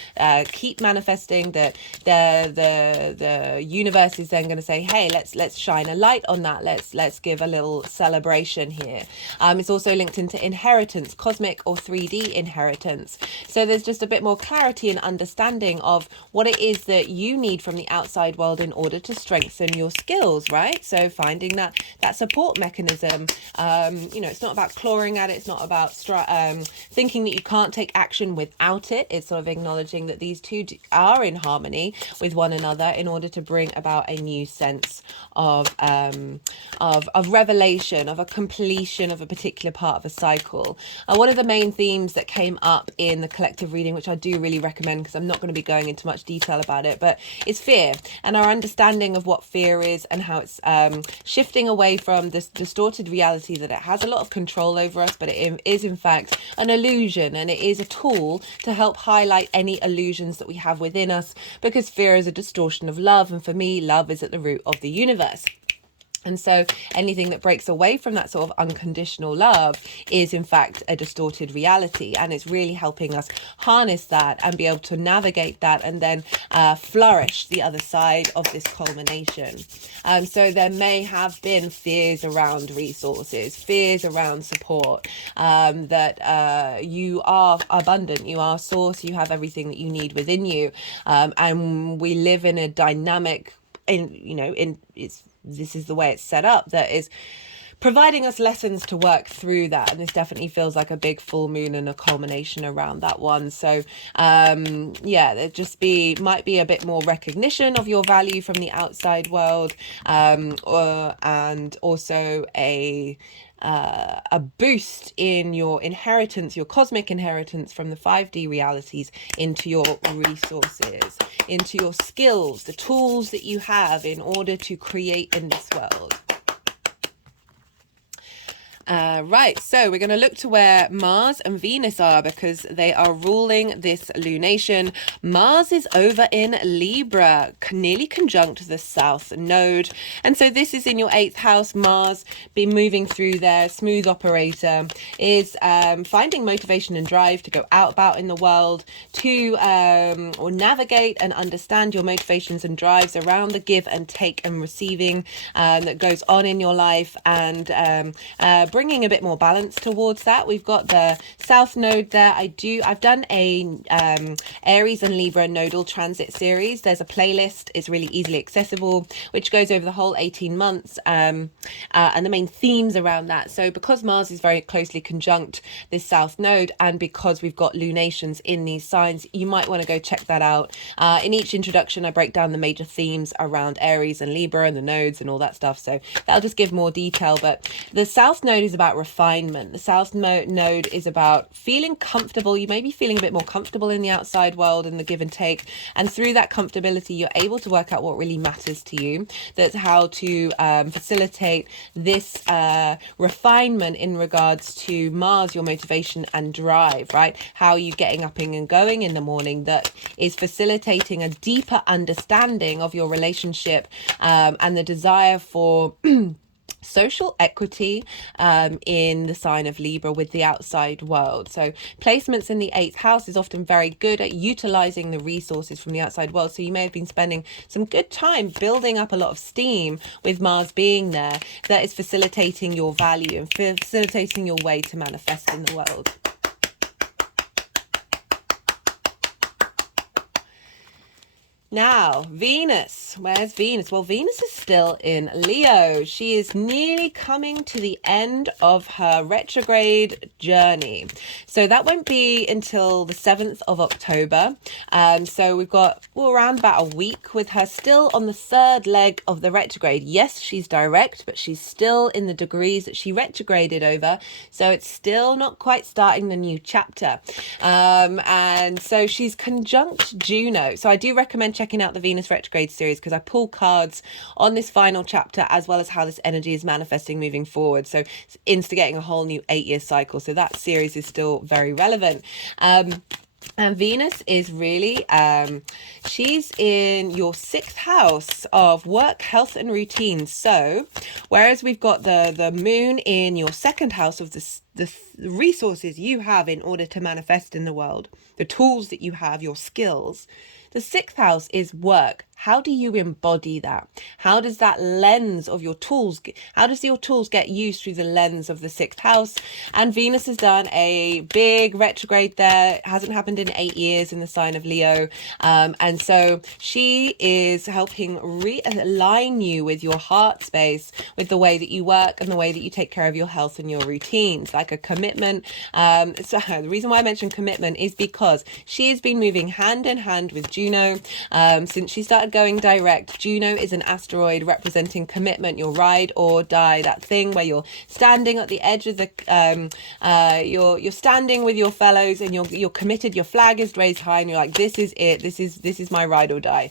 keep manifesting. That the universe is then going to say, hey, let's shine a light on that. Let's give a little celebration here. It's also linked into inheritance, cosmic or 3D inheritance. So there's just a bit more clarity and understanding of what it is that you need from the outside world in order to strengthen your skills, right? So finding that support mechanism, it's not about clawing at it. It's not about thinking that you can't take action without it. It's sort of acknowledging that these two are in harmony with one another in order to bring about a new sense of revelation, of a completion of a particular part of a cycle. One of the main themes that came up in the collective reading, which I do really recommend because I'm not going to be going into much detail about it, but it's fear and our understanding of what fear is and how it's shifting away from this distorted reality that it has a lot of control over us, but it is in fact an illusion, and it is a tool to help highlight any illusions that we have within us, because fear is a distortion of love, and for me, love is at the root of the universe. And so anything that breaks away from that sort of unconditional love is in fact a distorted reality, and it's really helping us harness that and be able to navigate that and then flourish the other side of this culmination. So there may have been fears around resources, fears around support, that you are abundant, you are source, you have everything that you need within you, and we live in a dynamic, this is the way it's set up, that is providing us lessons to work through that. And this definitely feels like a big full moon and a culmination around that one. So there just might be a bit more recognition of your value from the outside world, and also a boost in your inheritance, your cosmic inheritance from the 5D realities into your resources, into your skills, the tools that you have in order to create in this world. Right, so we're going to look to where Mars and Venus are, because they are ruling this lunation. Mars is over in Libra, nearly conjunct the South Node. And so this is in your 8th house. Mars, been moving through there, smooth operator, is finding motivation and drive to go out about in the world, to or navigate and understand your motivations and drives around the give and take and receiving that goes on in your life, and bringing a bit more balance towards that. We've got the South Node there. I've done a Aries and Libra nodal transit series. There's a playlist. It's really easily accessible, which goes over the whole 18 months and the main themes around that. So because Mars is very closely conjunct this South Node, and because we've got lunations in these signs, you might want to go check that out. In each introduction, I break down the major themes around Aries and Libra and the nodes and all that stuff. So that'll just give more detail. But the South Node is about refinement. The South Node is about feeling comfortable. You may be feeling a bit more comfortable in the outside world and the give and take. And through that comfortability, you're able to work out what really matters to you. That's how to facilitate this refinement in regards to Mars, your motivation and drive, right? How are you getting up and going in the morning that is facilitating a deeper understanding of your relationship and the desire for social equity in the sign of Libra with the outside world. So placements in the 8th house is often very good at utilizing the resources from the outside world. So you may have been spending some good time building up a lot of steam with Mars being there, that is facilitating your value and facilitating your way to manifest in the world. Now, Venus. Where's Venus? Well, Venus is still in Leo. She is nearly coming to the end of her retrograde journey. So that won't be until the 7th of October. So we've got around about a week with her still on the third leg of the retrograde. Yes, she's direct, but she's still in the degrees that she retrograded over. So it's still not quite starting the new chapter. And so she's conjunct Juno. So I do recommend checking out the Venus retrograde series because I pull cards on this final chapter as well as how this energy is manifesting moving forward. So it's instigating a whole new 8-year cycle. So that series is still very relevant. And Venus is really, she's in your 6th house of work, health and routine. So whereas we've got the moon in your 2nd house of the resources you have in order to manifest in the world, the tools that you have, your skills, the 6th house is work. How do you embody that? How does that lens of your tools, how does your tools get used through the lens of the 6th house? And Venus has done a big retrograde there. It hasn't happened in 8 years in the sign of Leo. And so she is helping realign you with your heart space, with the way that you work and the way that you take care of your health and your routines, like a commitment. So the reason why I mentioned commitment is because she has been moving hand in hand with Juno since she started going direct. Juno is an asteroid representing commitment, your ride or die, that thing where you're standing at the edge of the you're standing with your fellows and you're committed, your flag is raised high and you're like, this is it, this is my ride or die.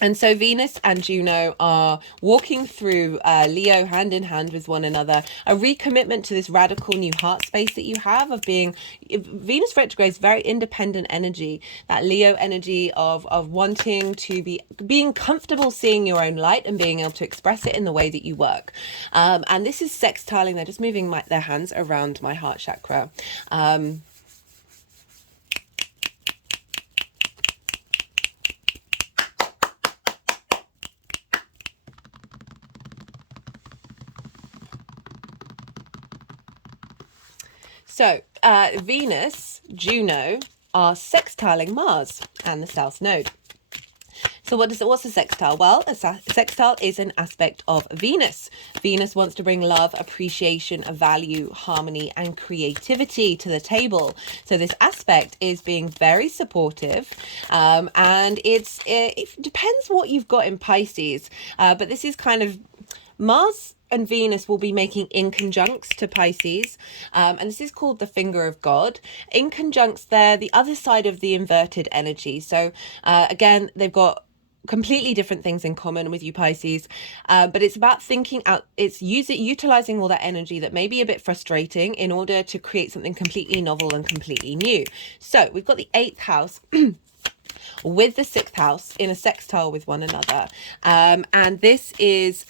And so Venus and Juno are walking through Leo hand in hand with one another, a recommitment to this radical new heart space that you have of being, Venus retrograde is very independent energy, that Leo energy of wanting to being comfortable seeing your own light and being able to express it in the way that you work. And this is sextiling, they're just moving their hands around my heart chakra. So Venus, Juno are sextiling Mars and the South Node. So what's a sextile? Well, a sextile is an aspect of Venus. Venus wants to bring love, appreciation, value, harmony, and creativity to the table. So this aspect is being very supportive, and it depends what you've got in Pisces, but this is kind of Mars and Venus will be making inconjuncts to Pisces, and this is called the finger of God. Inconjuncts, they're the other side of the inverted energy. So again, they've got completely different things in common with you Pisces, but it's about thinking out, it's utilizing all that energy that may be a bit frustrating in order to create something completely novel and completely new. So we've got the 8th house with the 6th house in a sextile with one another, and this is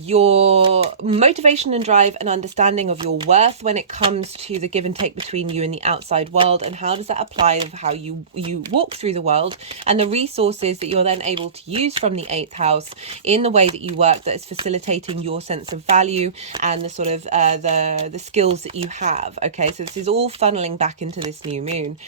your motivation and drive and understanding of your worth when it comes to the give and take between you and the outside world, and how does that apply of how you walk through the world and the resources that you're then able to use from the 8th house in the way that you work that is facilitating your sense of value and the sort of the skills that you have. Okay, so this is all funneling back into this new moon,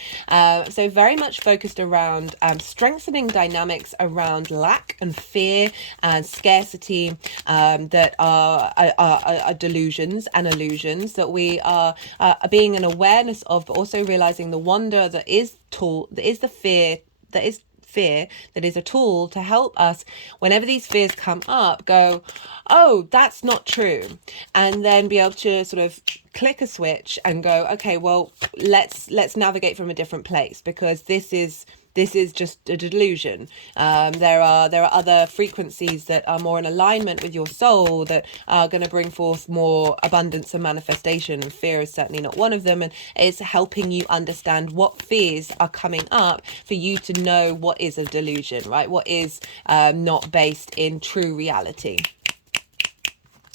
so very much focused around strengthening dynamics around lack and fear and scarcity, that are delusions and illusions that we are being an awareness of, but also realizing the wonder that is the fear that is a tool to help us whenever these fears come up go, oh, that's not true, and then be able to sort of click a switch and go, okay, well, let's navigate from a different place, because this is just a delusion. There are other frequencies that are more in alignment with your soul that are going to bring forth more abundance and manifestation, and fear is certainly not one of them, and it's helping you understand what fears are coming up for you to know what is a delusion, right? What is not based in true reality.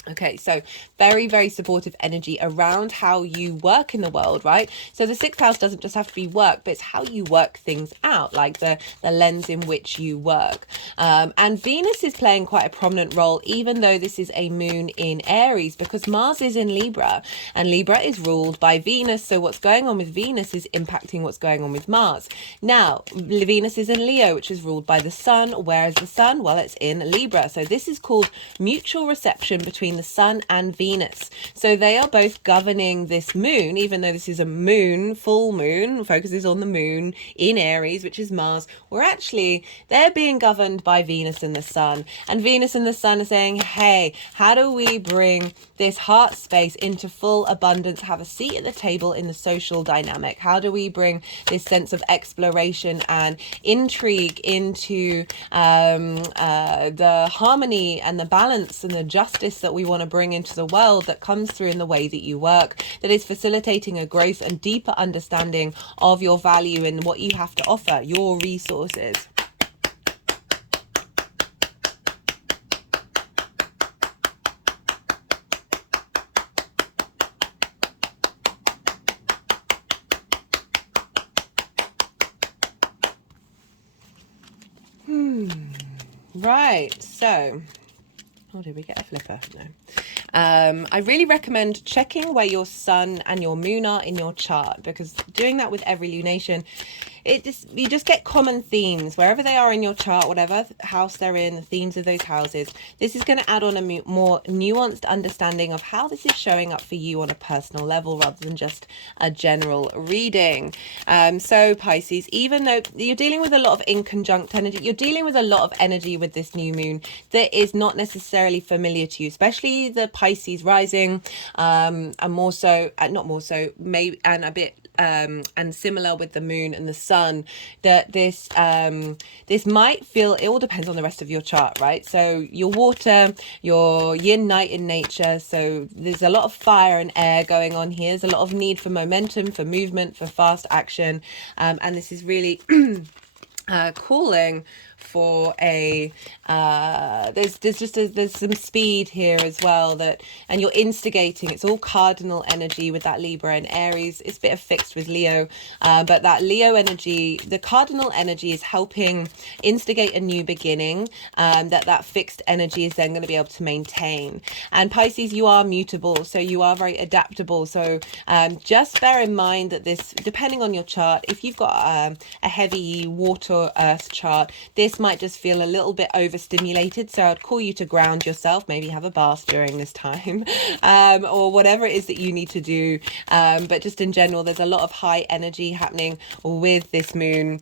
Okay, so very, very supportive energy around how you work in the world, right? So the sixth house doesn't just have to be work, but it's how you work things out, like the lens in which you work. And Venus is playing quite a prominent role, even though this is a moon in Aries, because Mars is in Libra, and Libra is ruled by Venus. So what's going on with Venus is impacting what's going on with Mars. Now, Venus is in Leo, which is ruled by the Sun. Where is the Sun? Well, it's in Libra. So this is called mutual reception between the Sun and Venus. So they are both governing this moon, even though this is a moon, full moon, focuses on the moon in Aries, which is Mars. We're actually, they're being governed by Venus and the Sun. And Venus and the Sun are saying, hey, how do we bring this heart space into full abundance, have a seat at the table in the social dynamic? How do we bring this sense of exploration and intrigue into the harmony and the balance and the justice that we want to bring into the world, that comes through in the way that you work, that is facilitating a growth and deeper understanding of your value and what you have to offer, your resources. Right, so, oh, did we get a flipper? No. I really recommend checking where your sun and your moon are in your chart, because doing that with every lunation, you just get common themes wherever they are in your chart, whatever house they're in, the themes of those houses. This is going to add on a more nuanced understanding of how this is showing up for you on a personal level, rather than just a general reading. So Pisces, even though you're dealing with a lot of inconjunct energy, you're dealing with a lot of energy with this new moon that is not necessarily familiar to you, especially the Pisces rising, and more so, not more so, maybe, and a bit and similar with the moon and the sun, that this might feel, it all depends on the rest of your chart, right? So your water, your yin night in nature, so there's a lot of fire and air going on here. There's a lot of need for momentum, for movement, for fast action, and this is really calling for a there's some speed here as well, that, and you're instigating, it's all cardinal energy with that Libra and Aries. It's a bit of fixed with Leo, but that Leo energy, the cardinal energy, is helping instigate a new beginning, that fixed energy is then going to be able to maintain. And Pisces, you are mutable, so you are very adaptable, so just bear in mind that this, depending on your chart, if you've got a heavy water earth chart, this might just feel a little bit overstimulated. So I'd call you to ground yourself, maybe have a bath during this time, or whatever it is that you need to do. But just in general, there's a lot of high energy happening with this moon,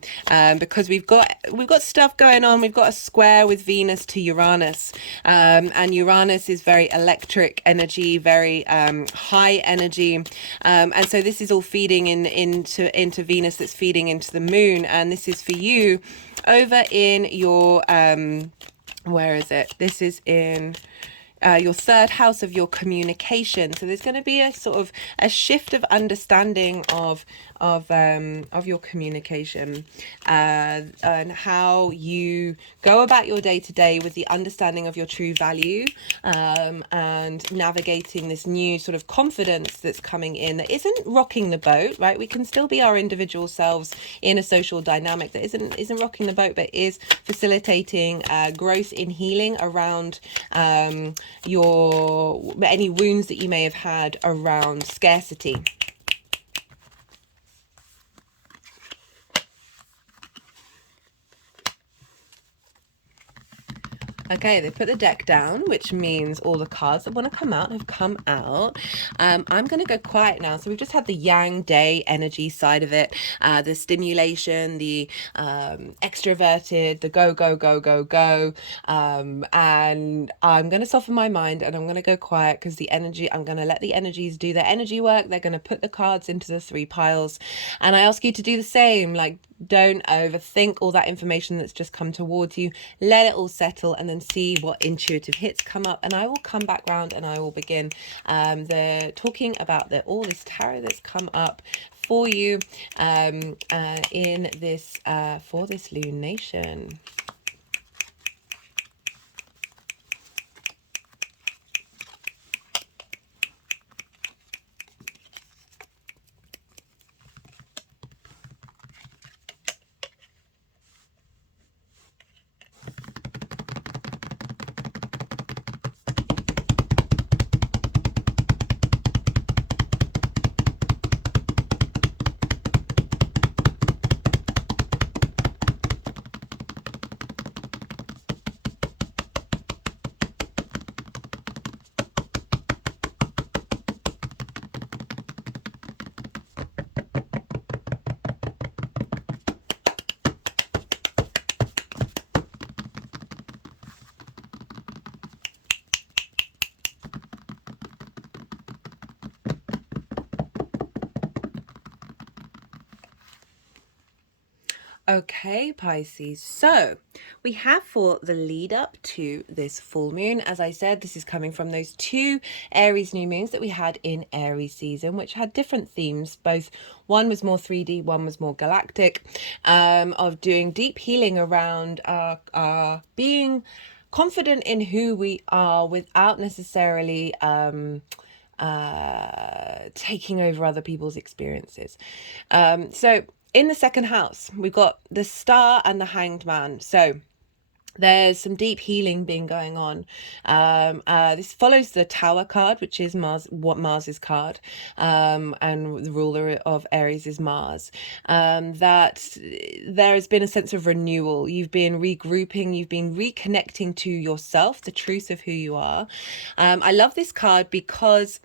because we've got stuff going on. We've got a square with Venus to Uranus, and Uranus is very electric energy, very high energy, and so this is all feeding into Venus, that's feeding into the moon, and this is for you over in your where is it? This is in your third house of your communication. So there's going to be a sort of a shift of understanding of your communication, and how you go about your day to day with the understanding of your true value, and navigating this new sort of confidence that's coming in, that isn't rocking the boat, right? We can still be our individual selves in a social dynamic that isn't rocking the boat, but is facilitating growth in healing around any wounds that you may have had around scarcity. Okay, they put the deck down, which means all the cards that want to come out have come out. I'm going to go quiet now. So we've just had the yang day energy side of it, the stimulation, the extroverted, the go, go, go, go, go. And I'm going to soften my mind and I'm going to go quiet, because I'm going to let the energies do their energy work. They're going to put the cards into the 3 piles. And I ask you to do the same. Like, don't overthink all that information that's just come towards you. Let it all settle, and then see what intuitive hits come up. And I will come back round and I will begin talking about all this tarot that's come up for you in this for this lunation. Okay, Pisces. So we have for the lead up to this full moon, as I said, this is coming from those two Aries new moons that we had in Aries season, which had different themes. Both one was more 3D, one was more galactic, of doing deep healing around being confident in who we are without necessarily taking over other people's experiences. So in the second house, we've got the Star and the Hanged Man. So there's some deep healing being going on. This follows the Tower card, which is Mars's card, and the ruler of Aries is Mars. That there has been a sense of renewal. You've been regrouping, you've been reconnecting to yourself, the truth of who you are. I love this card because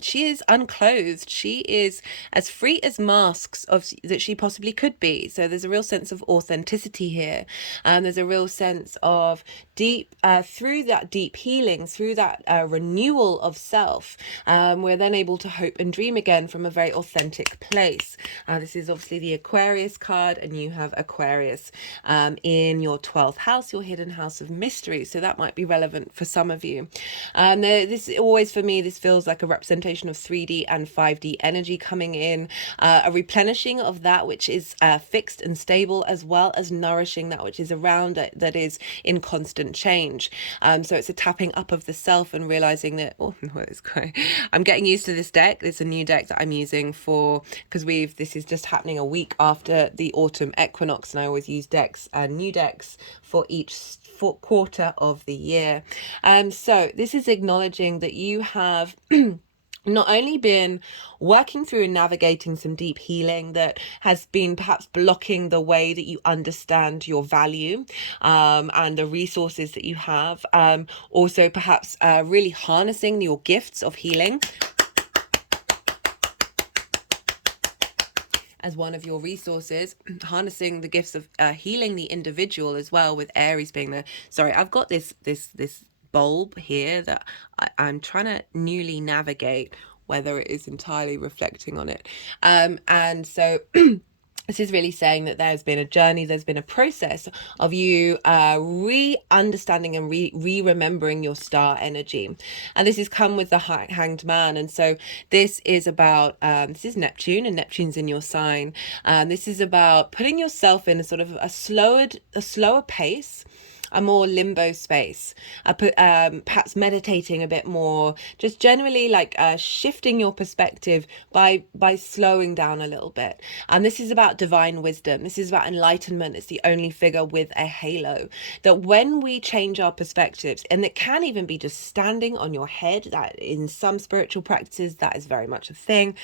she is unclothed. She is as free as masks that she possibly could be. So there's a real sense of authenticity here. There's a real sense of deep, through that deep healing, through that renewal of self, we're then able to hope and dream again from a very authentic place. This is obviously the Aquarius card, and you have Aquarius in your 12th house, your hidden house of mystery. So that might be relevant for some of you. This always, for me, this feels like a representation of 3D and 5D energy coming in, a replenishing of that which is fixed and stable, as well as nourishing that which is around it, that is in constant change. So it's a tapping up of the self and realizing that, oh, what is going? I'm getting used to this deck. It's a new deck that I'm using because this is just happening a week after the autumn equinox, and I always use new decks for each quarter of the year. So this is acknowledging that you have not only been working through and navigating some deep healing that has been perhaps blocking the way that you understand your value and the resources that you have, also perhaps really harnessing your gifts of healing as one of your resources, harnessing the gifts of healing the individual as well, with Aries being there. Sorry, I've got this bulb here that I'm trying to newly navigate whether it is entirely reflecting on it. And so this is really saying that there's been a journey, there's been a process of you re-understanding and re-remembering your star energy. And this has come with the Hanged Man. And so this is about, this is Neptune, and Neptune's in your sign. This is about putting yourself in a sort of a slower pace, a more limbo space, perhaps meditating a bit more, just generally like shifting your perspective by slowing down a little bit. And this is about divine wisdom. This is about enlightenment. It's the only figure with a halo. That when we change our perspectives, and it can even be just standing on your head, that in some spiritual practices, that is very much a thing,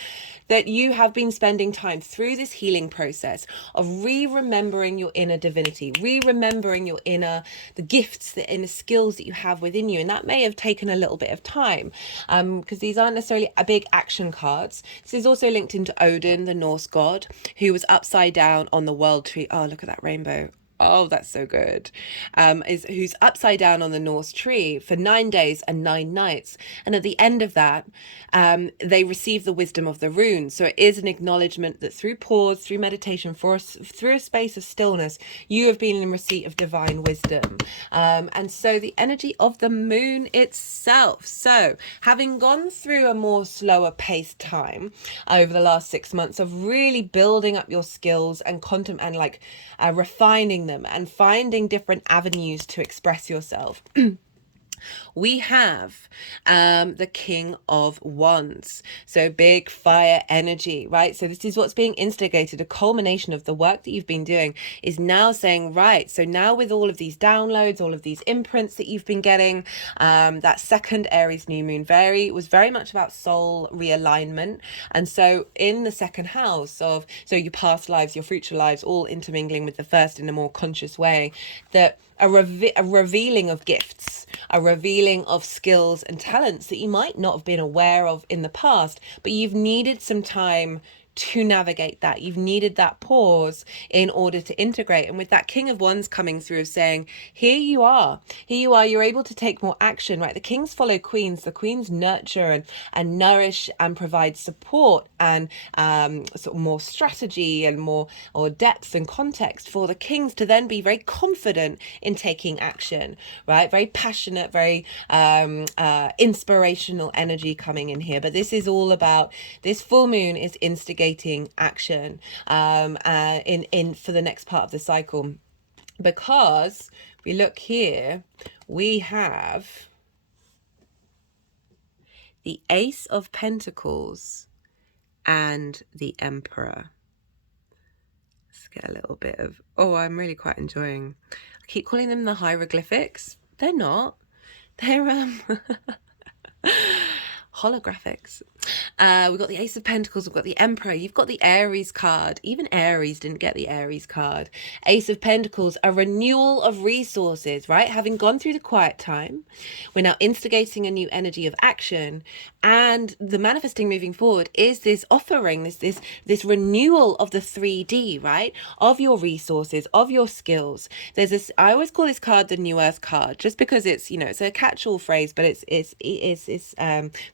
that you have been spending time through this healing process of re-remembering your inner divinity, re-remembering your the gifts, the inner skills that you have within you. And that may have taken a little bit of time because these aren't necessarily big action cards. This is also linked into Odin, the Norse god, who was upside down on the world tree. Oh, look at that rainbow. Oh, that's so good. Who's upside down on the Norse tree for 9 days and 9 nights. And at the end of that, they receive the wisdom of the runes. So it is an acknowledgement that through pause, through meditation, through a space of stillness, you have been in receipt of divine wisdom. And so the energy of the moon itself. So having gone through a more slower paced time over the last 6 months of really building up your skills and refining them and finding different avenues to express yourself, we have the King of Wands. So big fire energy, right? So this is what's being instigated. A culmination of the work that you've been doing is now saying, right, so now with all of these downloads, all of these imprints that you've been getting, that second Aries new moon was very much about soul realignment. And so in the second house so your past lives, your future lives, all intermingling with the first in a more conscious way, that a revealing of gifts, a revealing of skills and talents that you might not have been aware of in the past, but you've needed some time to navigate that. You've needed that pause in order to integrate. And with that King of Wands coming through of saying, here you are, you're able to take more action, right? The kings follow queens. The queens nurture and nourish and provide support and sort of more strategy and more or depth and context for the kings to then be very confident in taking action, right? Very passionate, very inspirational energy coming in here. But this is all about, this full moon is instigating action in for the next part of the cycle. Because if we look here, we have the Ace of Pentacles and the Emperor. Let's get a little bit of, oh, I'm really quite enjoying, I keep calling them the hieroglyphics. They're not. They're holographics. We've got the Ace of Pentacles, we've got the Emperor, you've got the Aries card. Even Aries didn't get the Aries card. Ace of Pentacles, a renewal of resources, right? Having gone through the quiet time, we're now instigating a new energy of action, and the manifesting moving forward is this offering, this renewal of the 3D, right? Of your resources, of your skills. There's this, I always call this card the New Earth card, just because it's, you know, it's a catch-all phrase, but it's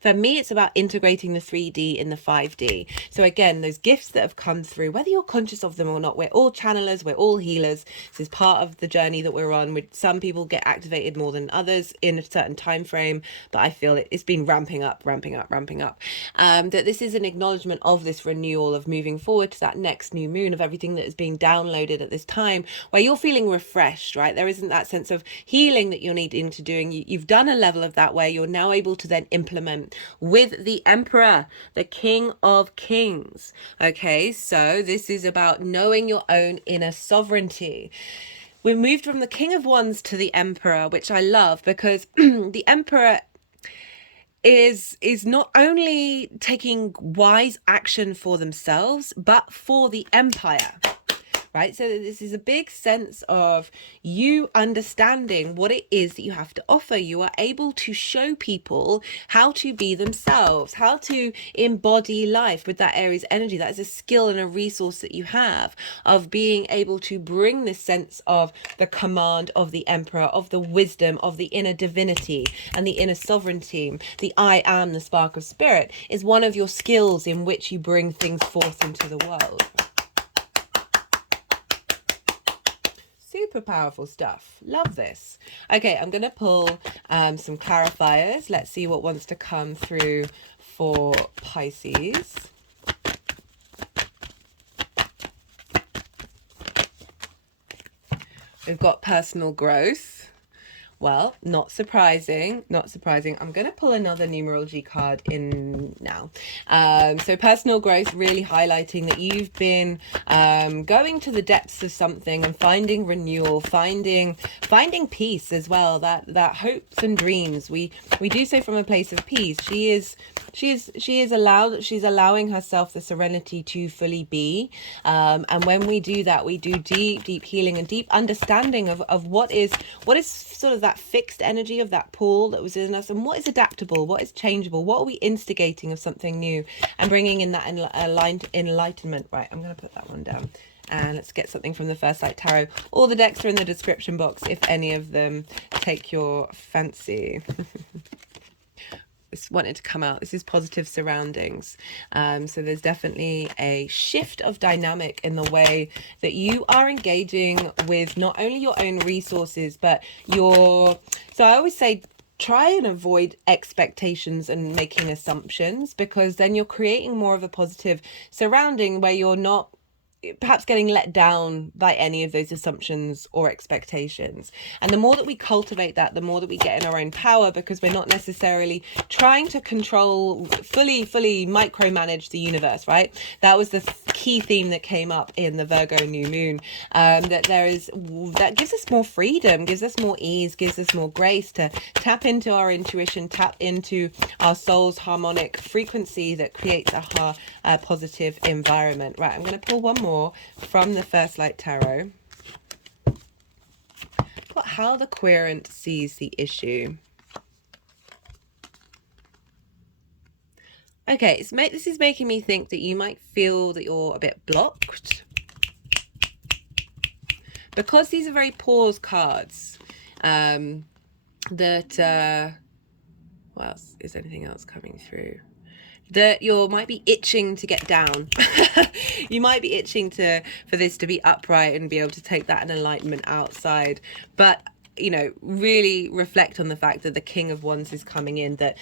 for me, it's about integrating the 3D in the 5D. So again, those gifts that have come through, whether you're conscious of them or not, we're all channelers, we're all healers. This is part of the journey that we're on. With some people get activated more than others in a certain time frame, but I feel it's been ramping up. That this is an acknowledgement of this renewal, of moving forward to that next new moon, of everything that is being downloaded at this time, where you're feeling refreshed, right? There isn't that sense of healing that you're needing to do, and you've done a level of that where you're now able to then implement with the Emperor, the King of Kings. Okay, so this is about knowing your own inner sovereignty. We've moved from the King of Wands to the Emperor, which I love, because the Emperor is not only taking wise action for themselves, but for the empire. Right, so this is a big sense of you understanding what it is that you have to offer. You are able to show people how to be themselves, how to embody life with that Aries energy. That is a skill and a resource that you have, of being able to bring this sense of the command of the Emperor, of the wisdom, of the inner divinity and the inner sovereignty. The I am, the spark of spirit, is one of your skills in which you bring things forth into the world. Super powerful stuff. Love this. Okay, I'm going to pull some clarifiers. Let's see what wants to come through for Pisces. We've got personal growth. Well, not surprising. I'm going to pull another numerology card in now. So personal growth, really highlighting that you've been going to the depths of something and finding renewal, finding peace as well. That hopes and dreams. We do so from a place of peace. She's allowing herself the serenity to fully be. And when we do that, we do deep healing and deep understanding of what is sort of that fixed energy of that pool that was in us, and what is adaptable, what is changeable, what are we instigating of something new, and bringing in that enlightenment. Right, I'm going to put that one down, and let's get something from the First Light Tarot. All the decks are in the description box if any of them take your fancy. Just wanted to come out. This is positive surroundings. So there's definitely a shift of dynamic in the way that you are engaging with not only your own resources, but so I always say, try and avoid expectations and making assumptions, because then you're creating more of a positive surrounding where you're not perhaps getting let down by any of those assumptions or expectations. And the more that we cultivate that, the more that we get in our own power, because we're not necessarily trying to control, fully micromanage the universe, right? That was the key theme that came up in the Virgo new moon, that gives us more freedom, gives us more ease, gives us more grace to tap into our intuition, tap into our soul's harmonic frequency that creates a positive environment. Right, I'm going to pull one more from the First Light Tarot. Got how the querent sees the issue. Okay, this is making me think that you might feel that you're a bit blocked. Because these are very pause cards, what else? Is anything else coming through? That you might be itching to get down. You might be itching for this to be upright and be able to take that in enlightenment outside. But you know, really reflect on the fact that the King of Wands is coming in, that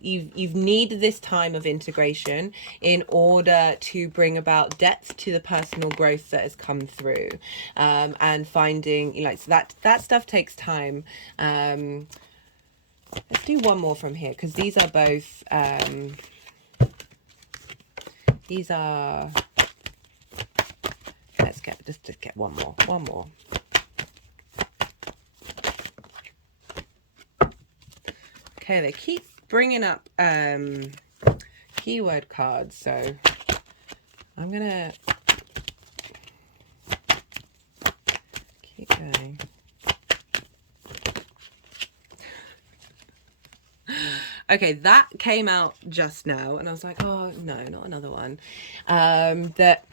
you've needed this time of integration in order to bring about depth to the personal growth that has come through, and finding, like, so that stuff takes time. Let's do one more from here, because these are both let's get one more. Okay, they keep bringing up keyword cards, so I'm gonna keep going. Okay, that came out just now, and I was like, oh no, not another one. That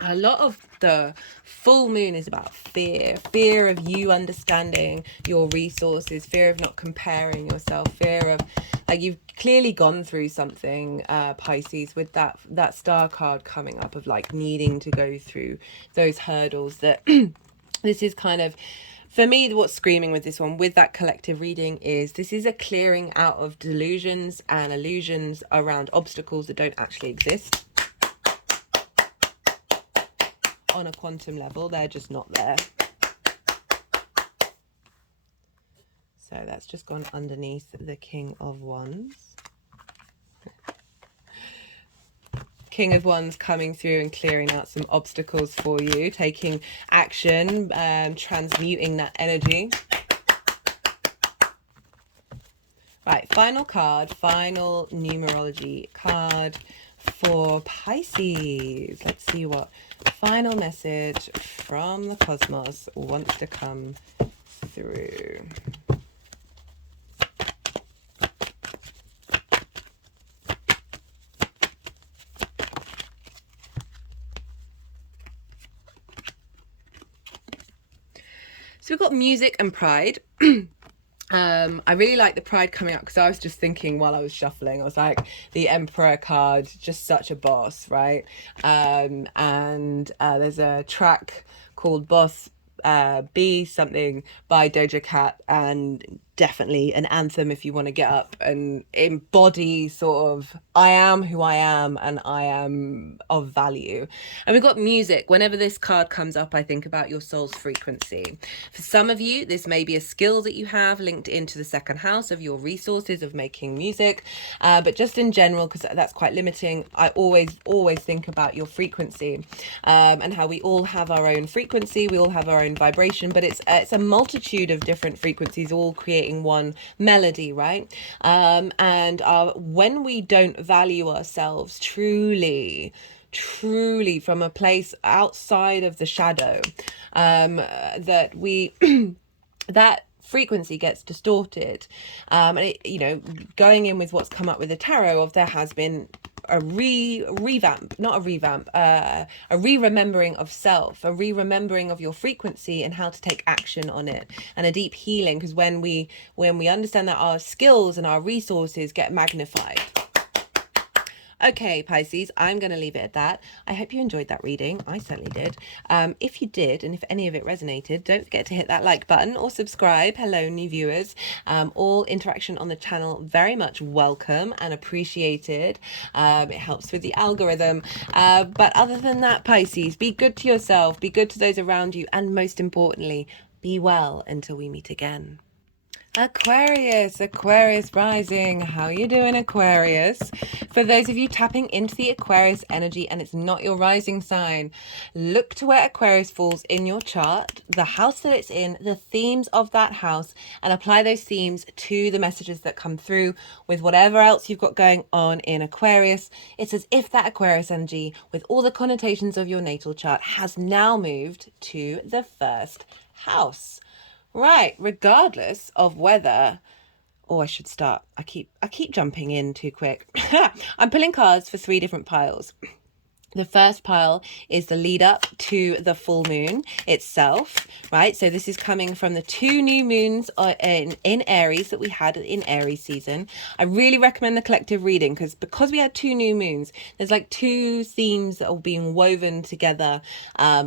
a lot of the full moon is about fear of you understanding your resources, fear of not comparing yourself, fear of, like, you've clearly gone through something, Pisces, with that star card coming up, of like needing to go through those hurdles. That this is kind of, for me, what's screaming with this one, with that collective reading, is this is a clearing out of delusions and illusions around obstacles that don't actually exist. On a quantum level, they're just not there. So that's just gone underneath the King of Wands. King of Wands coming through and clearing out some obstacles for you, taking action, transmuting that energy. Right, final card, final numerology card for Pisces. Let's see what final message from the cosmos wants to come through. So we've got music and pride. I really like the pride coming up, because I was just thinking while I was shuffling, I was like, the Emperor card, just such a boss, right? There's a track called Boss Be Something by Doja Cat, and definitely an anthem if you want to get up and embody sort of, I am who I am and I am of value. And we've got music. Whenever this card comes up, I think about your soul's frequency. For some of you, this may be a skill that you have linked into the second house of your resources of making music, but just in general, because that's quite limiting, I always think about your frequency, and how we all have our own frequency, we all have our own vibration, but it's a multitude of different frequencies all creating one melody, right? When we don't value ourselves truly from a place outside of the shadow, that we that frequency gets distorted, and it, you know, going in with what's come up with the tarot, of there has been a re-remembering of self, a re-remembering of your frequency and how to take action on it, and a deep healing, because when we understand that, our skills and our resources get magnified. Okay, Pisces, I'm going to leave it at that. I hope you enjoyed that reading. I certainly did. If you did, and if any of it resonated, don't forget to hit that like button or subscribe. Hello, new viewers. All interaction on the channel very much welcome and appreciated. It helps with the algorithm. But other than that, Pisces, be good to yourself, be good to those around you, and most importantly, be well until we meet again. Aquarius rising. How you doing, Aquarius? For those of you tapping into the Aquarius energy and it's not your rising sign, look to where Aquarius falls in your chart, the house that it's in, the themes of that house, and apply those themes to the messages that come through with whatever else you've got going on in Aquarius. It's as if that Aquarius energy, with all the connotations of your natal chart, has now moved to the first house. Right, regardless of whether Oh, I should start. I keep jumping in too quick. I'm pulling cards for 3 different piles. The first pile is the lead up to the full moon itself, right? So this is coming from the 2 new moons in Aries that we had in Aries season. I really recommend the collective reading because we had 2 new moons, there's like 2 themes that are being woven together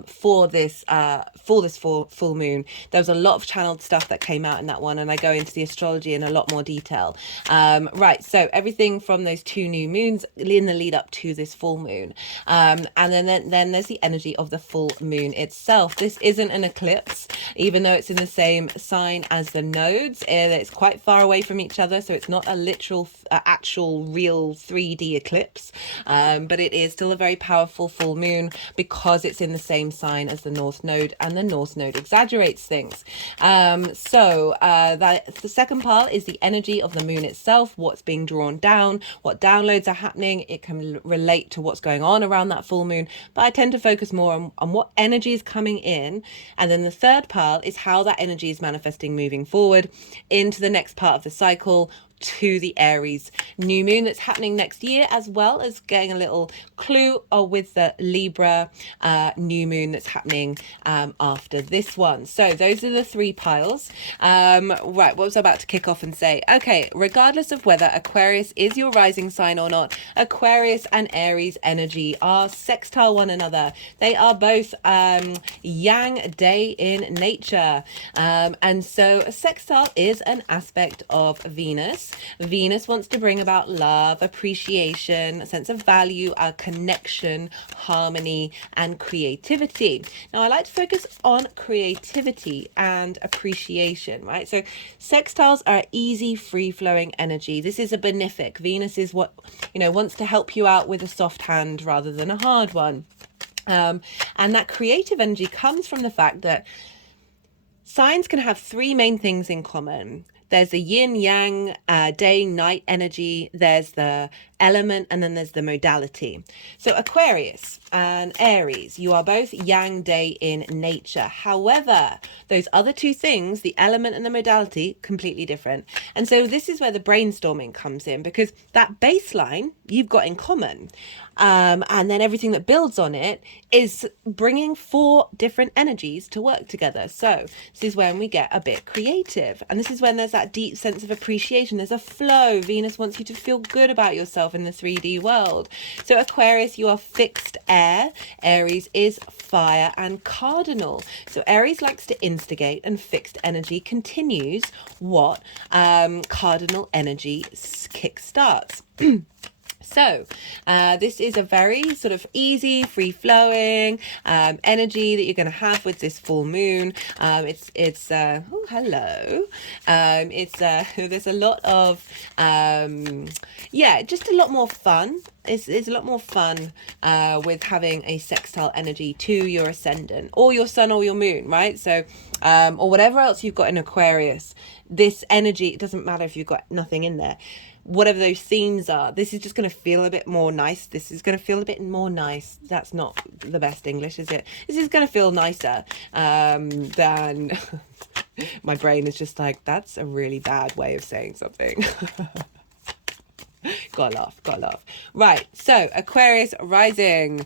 for this full moon. There was a lot of channeled stuff that came out in that one, and I go into the astrology in a lot more detail. Right, so everything from those 2 new moons in the lead up to this full moon. And then there's the energy of the full moon itself. This isn't an eclipse, even though it's in the same sign as the nodes. It's quite far away from each other, so it's not a literal, actual, real 3D eclipse. But it is still a very powerful full moon because it's in the same sign as the North Node, and the North Node exaggerates things. The second part is the energy of the moon itself, what's being drawn down, what downloads are happening. It can relate to what's going on around that full moon, but I tend to focus more on what energy is coming in. And then the third part is how that energy is manifesting moving forward into the next part of the cycle, to the Aries new moon that's happening next year, as well as getting a little clue with the Libra new moon that's happening after this one. So those are the 3 piles. Right, what was I about to kick off and say? Okay, regardless of whether Aquarius is your rising sign or not, Aquarius and Aries energy are sextile one another. They are both yang day in nature, and so a sextile is an aspect of Venus. Venus wants to bring about love, appreciation, a sense of value, a connection, harmony, and creativity. Now, I like to focus on creativity and appreciation, right? So sextiles are easy, free-flowing energy. This is a benefic. Venus is what, wants to help you out with a soft hand rather than a hard one. And that creative energy comes from the fact that signs can have 3 main things in common. There's the yin yang, day night energy, there's the element, and then there's the modality. So Aquarius and Aries, you are both yang day in nature. However, those other 2 things, the element and the modality, completely different. And so this is where the brainstorming comes in, because that baseline you've got in common. And then everything that builds on it is bringing 4 different energies to work together. So this is when we get a bit creative, and this is when there's that deep sense of appreciation. There's a flow. Venus wants you to feel good about yourself in the 3D world. So Aquarius, you are fixed air. Aries is fire and cardinal. So Aries likes to instigate, and fixed energy continues what cardinal energy kickstarts. So this is a very sort of easy, free-flowing energy that you're going to have with this full moon. It's oh, hello. There's a lot of just a lot more fun. It's a lot more fun with having a sextile energy to your ascendant or your sun or your moon, right? So or whatever else you've got in Aquarius. This energy, it doesn't matter if you've got nothing in there. Whatever those themes are, this is just going to feel a bit more nice. This is going to feel a bit more nice. That's not the best English, is it? This is going to feel nicer than my brain is just like, that's a really bad way of saying something. Gotta laugh. Right, so Aquarius rising.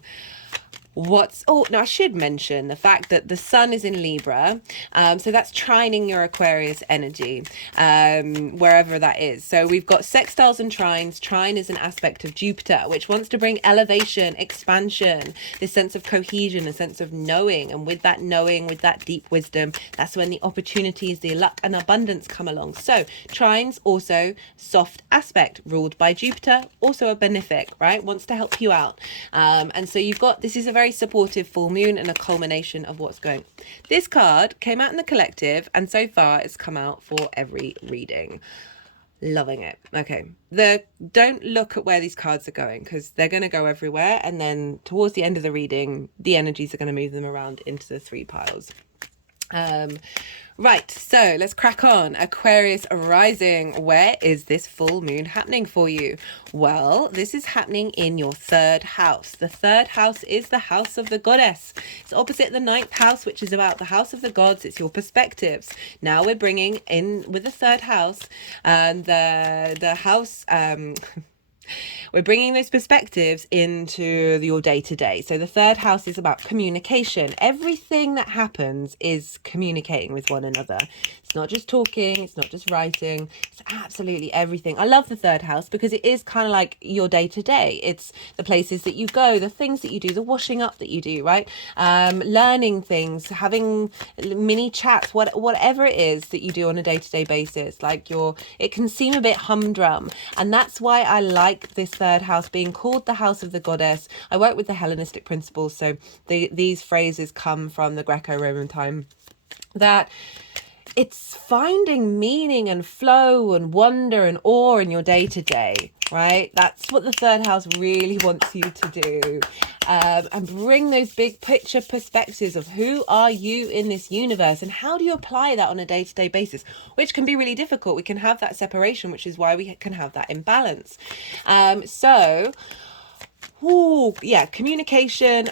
Now I should mention the fact that the sun is in Libra, so that's trining your Aquarius energy, wherever that is. So we've got sextiles and trines. Trine is an aspect of Jupiter, which wants to bring elevation, expansion, this sense of cohesion, a sense of knowing, and with that knowing, with that deep wisdom, that's when the opportunities, the luck and abundance come along. So trines also soft aspect, ruled by Jupiter, also a benefic, right? Wants to help you out, and so you've got, this is a very supportive full moon and a culmination of what's going. This card came out in the collective, and so far it's come out for every reading. Loving it. Okay, don't look at where these cards are going, because they're going to go everywhere, and then towards the end of the reading the energies are going to move them around into the 3 piles. Right, so let's crack on. Aquarius rising. Where is this full moon happening for you? Well, this is happening in your third house. The third house is the house of the goddess. It's opposite the ninth house, which is about the house of the gods. It's your perspectives. Now we're bringing in with the third house, the house. We're bringing those perspectives into your day-to-day. So the third house is about communication. Everything that happens is communicating with one another. It's not just talking, it's not just writing, it's absolutely everything. I love the third house because it is kind of like your day-to-day. It's the places that you go, the things that you do, the washing up that you do, right? Learning things, having mini chats, whatever it is that you do on a day-to-day basis. Like it can seem a bit humdrum, and that's why I like this third house being called the house of the goddess. I work with the Hellenistic principles, so these phrases come from the Greco-Roman time, that it's finding meaning and flow and wonder and awe in your day-to-day, right? That's what the third house really wants you to do. And bring those big picture perspectives of who are you in this universe and how do you apply that on a day-to-day basis, which can be really difficult. We can have that separation, which is why we can have that imbalance. Communication,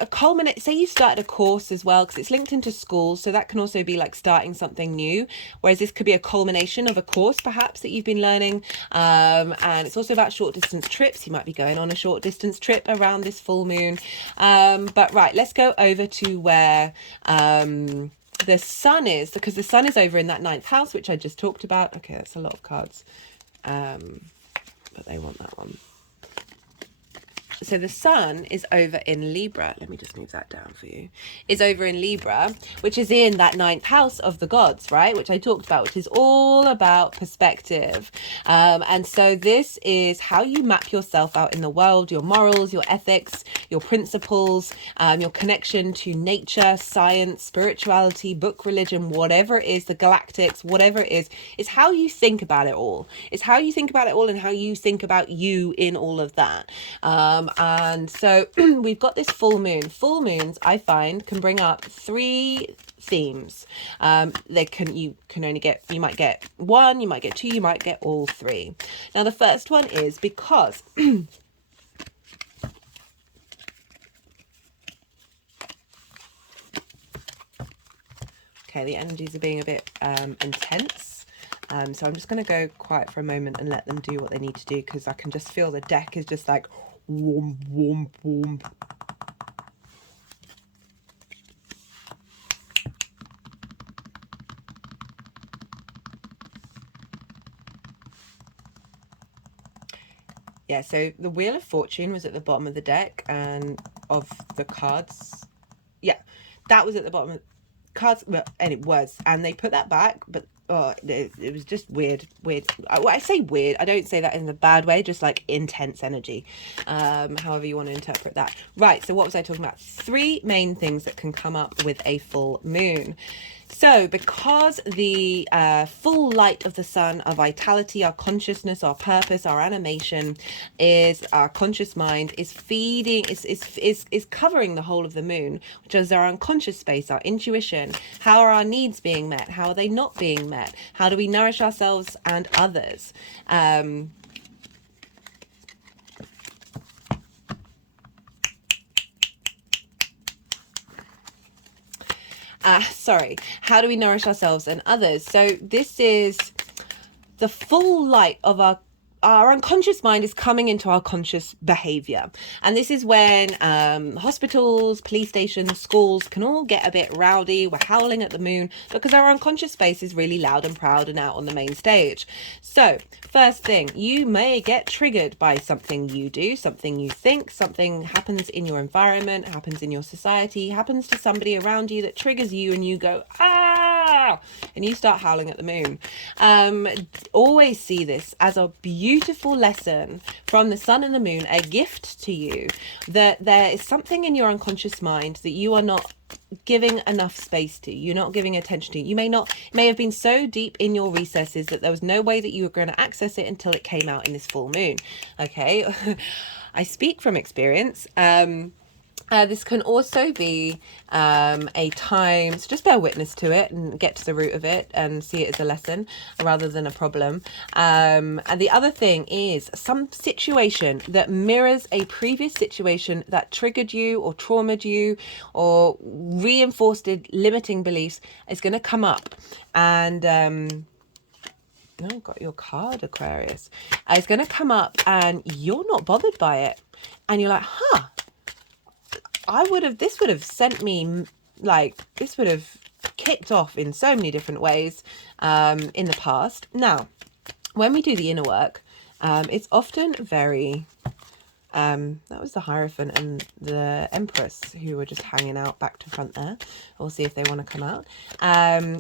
say you started a course as well, because it's linked into schools, so that can also be like starting something new, whereas this could be a culmination of a course perhaps that you've been learning. And it's also about short distance trips. You might be going on a short distance trip around this full moon. But right, let's go over to where the sun is, because the sun is over in that ninth house, which I just talked about. Okay, that's a lot of cards, but they want that one. So the sun is over in Libra. Let me just move that down for you. Is over in Libra, which is in that ninth house of the gods, right? Which I talked about, which is all about perspective. And so this is how you map yourself out in the world, your morals, your ethics, your principles, your connection to nature, science, spirituality, book religion, whatever it is, the galactics, whatever it is how you think about it all. It's how you think about it all and how you think about you in all of that. And so we've got this full moon. Full moons, I find, can bring up three themes. You might get one, you might get two, you might get all three. Now the first one is because okay, the energies are being a bit intense. So I'm just going to go quiet for a moment and let them do what they need to do, because I can just feel the deck is just like whoomp, whoomp, whoomp. Yeah, so the Wheel of Fortune was at the bottom of the deck and of the cards. Yeah, that was at the bottom of cards, and it was, and they put that back, but it was just weird. I say weird, I don't say that in a bad way, just like intense energy, however you want to interpret that. Right, so what was I talking about? Three main things that can come up with a full moon. So because the full light of the sun, our vitality, our consciousness, our purpose, our animation, is our conscious mind is feeding, is covering the whole of the moon, which is our unconscious space, our intuition. How are our needs being met? How are they not being met? How do we nourish ourselves and others? How do we nourish ourselves and others? So this is the full light of our unconscious mind is coming into our conscious behavior. And this is when hospitals, police stations, schools can all get a bit rowdy. We're howling at the moon because our unconscious space is really loud and proud and out on the main stage. So first thing, you may get triggered by something you do, something you think, something happens in your environment, happens in your society, happens to somebody around you that triggers you, and you go, ah, and you start howling at the moon. Always see this as a beautiful lesson from the sun and the moon, a gift to you, that there is something in your unconscious mind that you are not giving enough space to, you're not giving attention to. You may have been so deep in your recesses that there was no way that you were going to access it until it came out in this full moon. Okay. I speak from experience. This can also be a time, so just bear witness to it and get to the root of it and see it as a lesson rather than a problem. And the other thing is some situation that mirrors a previous situation that triggered you or traumatized you or reinforced limiting beliefs is going to come up. And got your card, Aquarius. It's going to come up and you're not bothered by it. And you're like, this would have sent me, like, this would have kicked off in so many different ways in the past. Now, when we do the inner work, it's often very, that was the Hierophant and the Empress who were just hanging out back to front there. We'll see if they want to come out.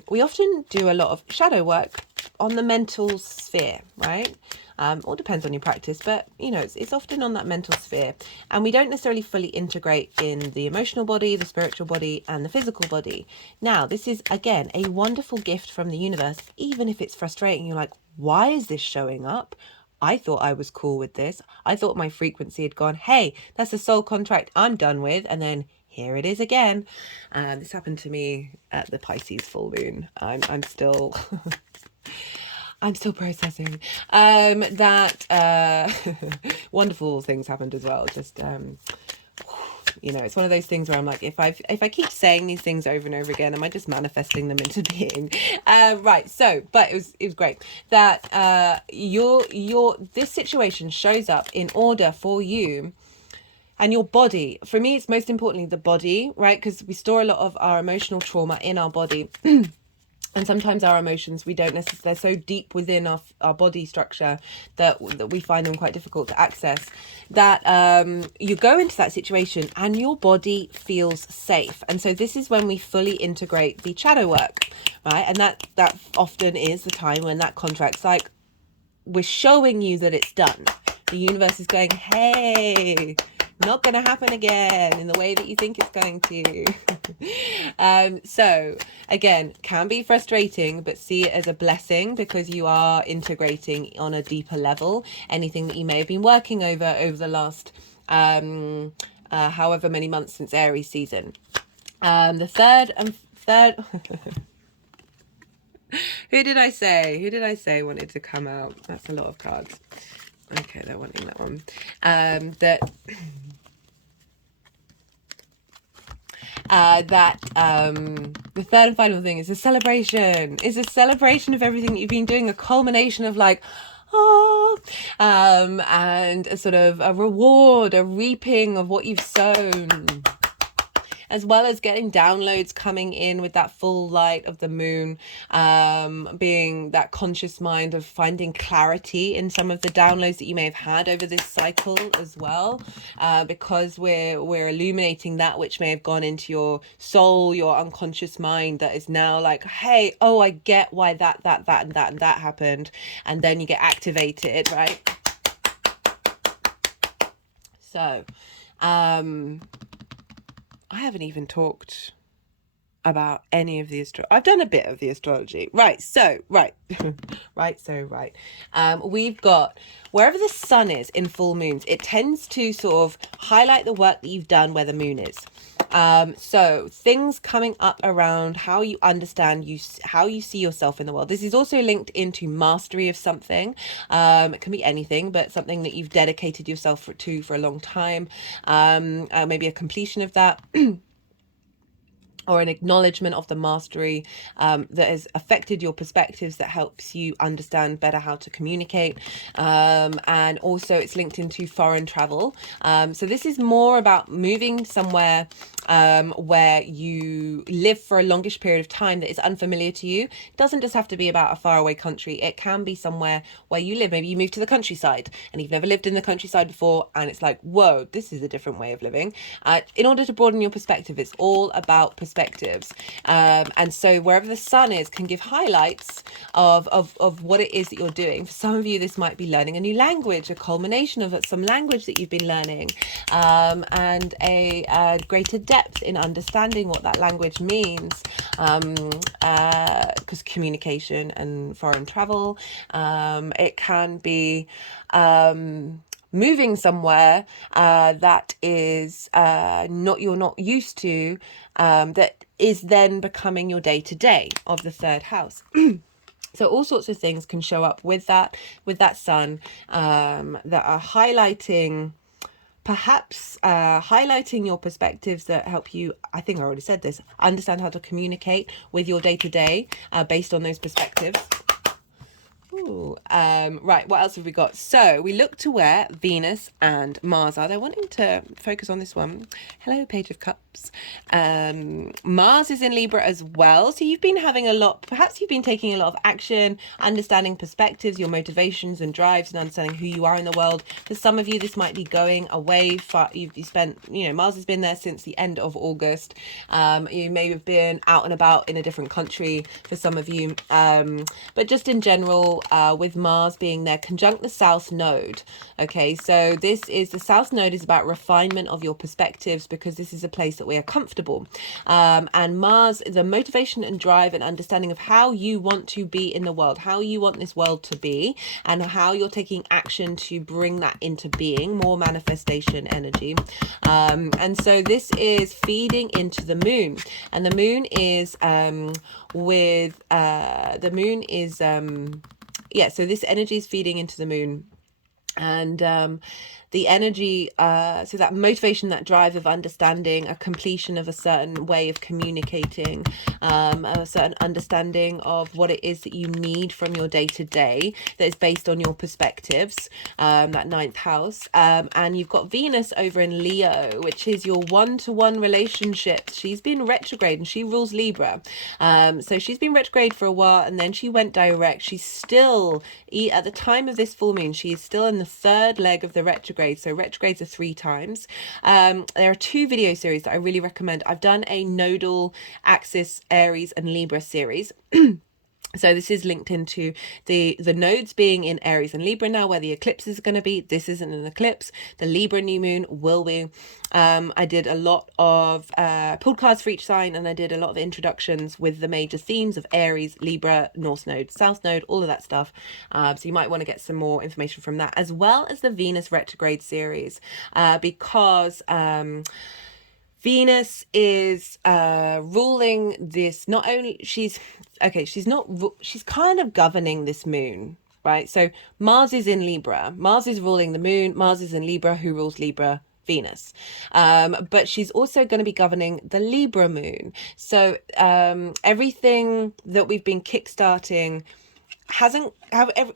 We often do a lot of shadow work on the mental sphere, right? All depends on your practice, but you know, it's often on that mental sphere, and we don't necessarily fully integrate in the emotional body, the spiritual body, and the physical body. Now, this is again a wonderful gift from the universe, even if it's frustrating. You're like, why is this showing up? I thought I was cool with this. I thought my frequency had gone, hey, that's a soul contract I'm done with, and then here it is again. This happened to me at the Pisces full moon. I'm still I'm still processing that wonderful things happened as well. Just you know, it's one of those things where I'm like, if I keep saying these things over and over again, am I just manifesting them into being? Right. So, but it was great that this situation shows up in order for you and your body. For me, it's most importantly the body, right? Because we store a lot of our emotional trauma in our body. And sometimes our emotions, we don't necessarily, they're so deep within our body structure that we find them quite difficult to access, that you go into that situation and your body feels safe. And so this is when we fully integrate the shadow work, right? And that often is the time when that contract's like, we're showing you that it's done. The universe is going, hey, not going to happen again in the way that you think it's going to. So again, can be frustrating, but see it as a blessing because you are integrating on a deeper level anything that you may have been working over the last however many months since Aries season. The third who did I say wanted to come out? That's a lot of cards. Okay, they're wanting that one. The third and final thing is a celebration. It's a celebration of everything that you've been doing, a culmination of like, and a sort of a reward, a reaping of what you've sown, as well as getting downloads coming in with that full light of the moon, being that conscious mind of finding clarity in some of the downloads that you may have had over this cycle as well, because we're illuminating that which may have gone into your soul, your unconscious mind, that is now like, hey, oh, I get why that and that happened, and then you get activated, right? So I haven't even talked about any of the I've done a bit of the astrology. Right. We've got wherever the sun is in full moons, it tends to sort of highlight the work that you've done where the moon is. So things coming up around how you understand how you see yourself in the world. This is also linked into mastery of something. It can be anything, but something that you've dedicated yourself to for a long time. Maybe a completion of that. Or an acknowledgement of the mastery that has affected your perspectives, that helps you understand better how to communicate. And also it's linked into foreign travel. So this is more about moving somewhere where you live for a longish period of time that is unfamiliar to you. It doesn't just have to be about a faraway country. It can be somewhere where you live. Maybe you move to the countryside and you've never lived in the countryside before, and it's like, whoa, this is a different way of living. In order to broaden your perspective, it's all about perspectives. And so wherever the sun is can give highlights of what it is that you're doing. For some of you, this might be learning a new language, a culmination of some language that you've been learning, and a greater depth in understanding what that language means, because communication and foreign travel, it can be moving somewhere that is you're not used to, that is then becoming your day-to-day of the third house. So all sorts of things can show up with that sun, that are highlighting, perhaps highlighting your perspectives that help you, I think I already said this, understand how to communicate with your day-to-day based on those perspectives. Ooh, right, what else have we got? So we look to where Venus and Mars are. They're wanting to focus on this one. Hello, Page of Cups. Mars is in Libra as well. So you've been having a lot, perhaps you've been taking a lot of action, understanding perspectives, your motivations and drives, and understanding who you are in the world. For some of you, this might be going away. You've spent, Mars has been there since the end of August. You may have been out and about in a different country for some of you. But just in general, with Mars being there, conjunct the South Node. Okay, so the South Node is about refinement of your perspectives, because this is a place that we are comfortable. And Mars is a motivation and drive and understanding of how you want to be in the world, how you want this world to be, and how you're taking action to bring that into being, more manifestation energy. And so this is feeding into the moon, and the moon is so this energy is feeding into the moon, and the energy, so that motivation, that drive of understanding, a completion of a certain way of communicating, a certain understanding of what it is that you need from your day-to-day that is based on your perspectives, that ninth house. And you've got Venus over in Leo, which is your one-to-one relationship. She's been retrograde and she rules Libra. So she's been retrograde for a while, and then she went direct. She's still, at the time of this full moon, she is still in the third leg of the retrograde. So retrogrades are 3 times. There are 2 video series that I really recommend. I've done a nodal axis Aries and Libra series. So this is linked into the nodes being in Aries and Libra now, where the eclipse is going to be. This isn't an eclipse. The Libra new moon will be. I did a lot of pulled cards for each sign, and I did a lot of introductions with the major themes of Aries, Libra, North Node, South Node, all of that stuff. So you might want to get some more information from that, as well as the Venus retrograde series, because Venus is ruling this, not only she's kind of governing this moon, right? So Mars is in Libra. Mars is ruling the moon. Mars is in Libra. Who rules Libra? Venus. But she's also going to be governing the Libra moon. So everything that we've been kickstarting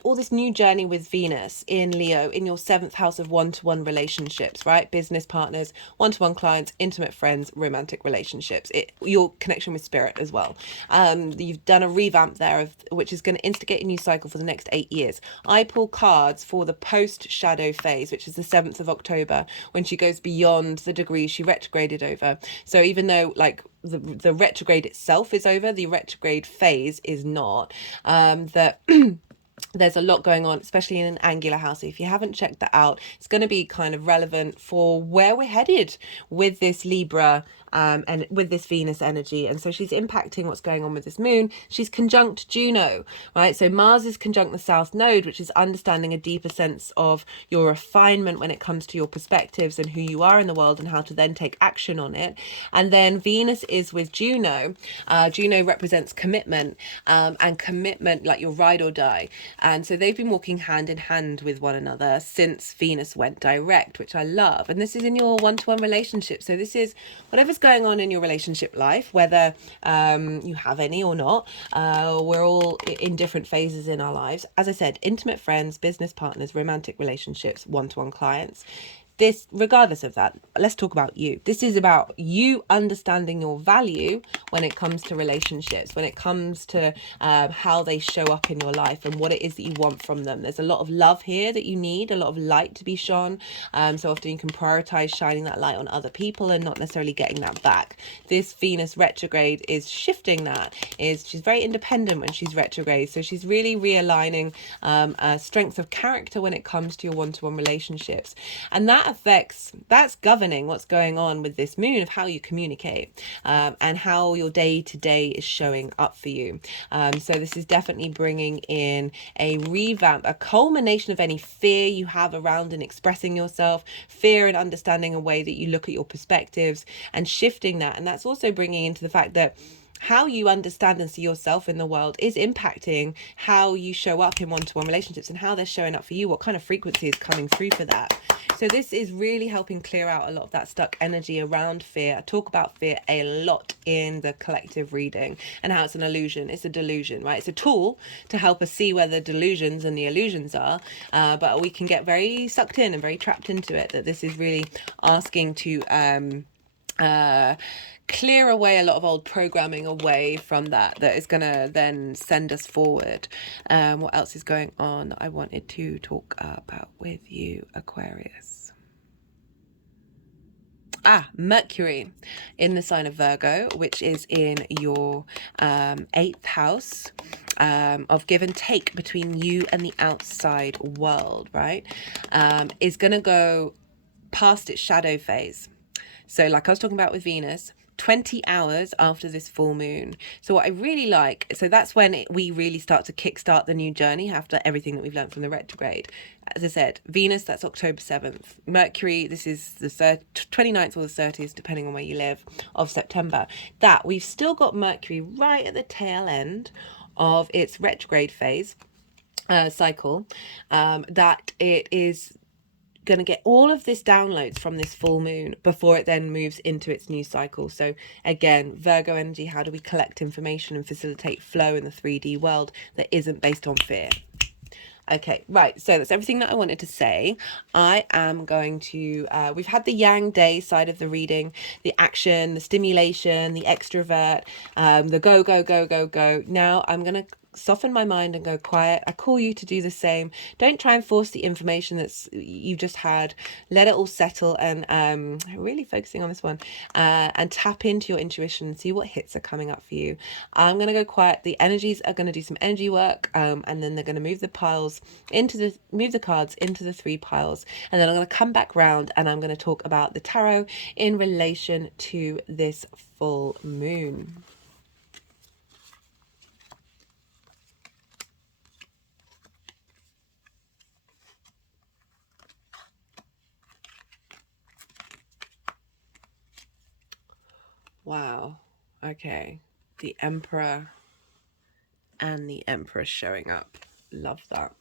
all this new journey with Venus in Leo, in your 7th house of one-to-one relationships, right? Business partners, one-to-one clients, intimate friends, romantic relationships, your connection with spirit as well. You've done a revamp there, which is going to instigate a new cycle for the next 8 years. I pull cards for the post-shadow phase, which is the 7th of October, when she goes beyond the degree she retrograded over. So even though, like, the retrograde itself is over, the retrograde phase is not. There's a lot going on, especially in an angular house. So if you haven't checked that out, it's going to be kind of relevant for where we're headed with this Libra and with this Venus energy. And so she's impacting what's going on with this moon. She's conjunct Juno, right? So Mars is conjunct the South Node, which is understanding a deeper sense of your refinement when it comes to your perspectives and who you are in the world, and how to then take action on it. And then Venus is with Juno. Juno represents commitment, and commitment, like your ride or die. And so they've been walking hand in hand with one another since Venus went direct, which I love. And this is in your one-to-one relationship. So this is whatever's going on in your relationship life, whether you have any or not. We're all in different phases in our lives. As I said, intimate friends, business partners, romantic relationships, one-to-one clients. This, regardless of that, let's talk about you. This is about you understanding your value when it comes to relationships, when it comes to how they show up in your life and what it is that you want from them. There's a lot of love here that you need, a lot of light to be shone. So often you can prioritize shining that light on other people and not necessarily getting that back. This Venus retrograde is shifting that. She's very independent when she's retrograde. So she's really realigning a strength of character when it comes to your one-to-one relationships. And that that's governing what's going on with this moon, of how you communicate, and how your day to day is showing up for you. So this is definitely bringing in a revamp, a culmination of any fear you have around and expressing yourself, fear and understanding a way that you look at your perspectives and shifting that. And that's also bringing into the fact that how you understand and see yourself in the world is impacting how you show up in one-to-one relationships and how they're showing up for you, what kind of frequency is coming through for that. So this is really helping clear out a lot of that stuck energy around fear. I talk about fear a lot in the collective reading and how it's an illusion. It's a delusion, right? It's a tool to help us see where the delusions and the illusions are, but we can get very sucked in and very trapped into it, that this is really asking to clear away a lot of old programming away from that is going to then send us forward. What else is going on that I wanted to talk about with you, Aquarius? Mercury in the sign of Virgo, which is in your 8th house, of give and take between you and the outside world, right? Is going to go past its shadow phase. So like I was talking about with Venus, 20 hours after this full moon. So what I really like, so that's when we really start to kickstart the new journey after everything that we've learned from the retrograde. As I said, Venus, that's October 7th. Mercury, this is the 29th or the 30th, depending on where you live, of September. That we've still got Mercury right at the tail end of its retrograde phase cycle, that it is going to get all of this downloads from this full moon before it then moves into its new cycle. So again, Virgo energy, how do we collect information and facilitate flow in the 3D world that isn't based on fear? Okay, right, so that's everything that I wanted to say. I am going to, we've had the yang day side of the reading, the action, the stimulation, the extrovert, the go, go, go, go, go. Now I'm going to soften my mind and go quiet. I call you to do the same. Don't try and force the information that's you've just had. Let it all settle, and really focusing on this one, and tap into your intuition and see what hits are coming up for you. I'm going to go quiet. The energies are going to do some energy work, and then they're going to move the cards into the 3 piles, and then I'm going to come back round and I'm going to talk about the tarot in relation to this full moon. Wow. Okay. The Emperor and the Empress showing up. Love that.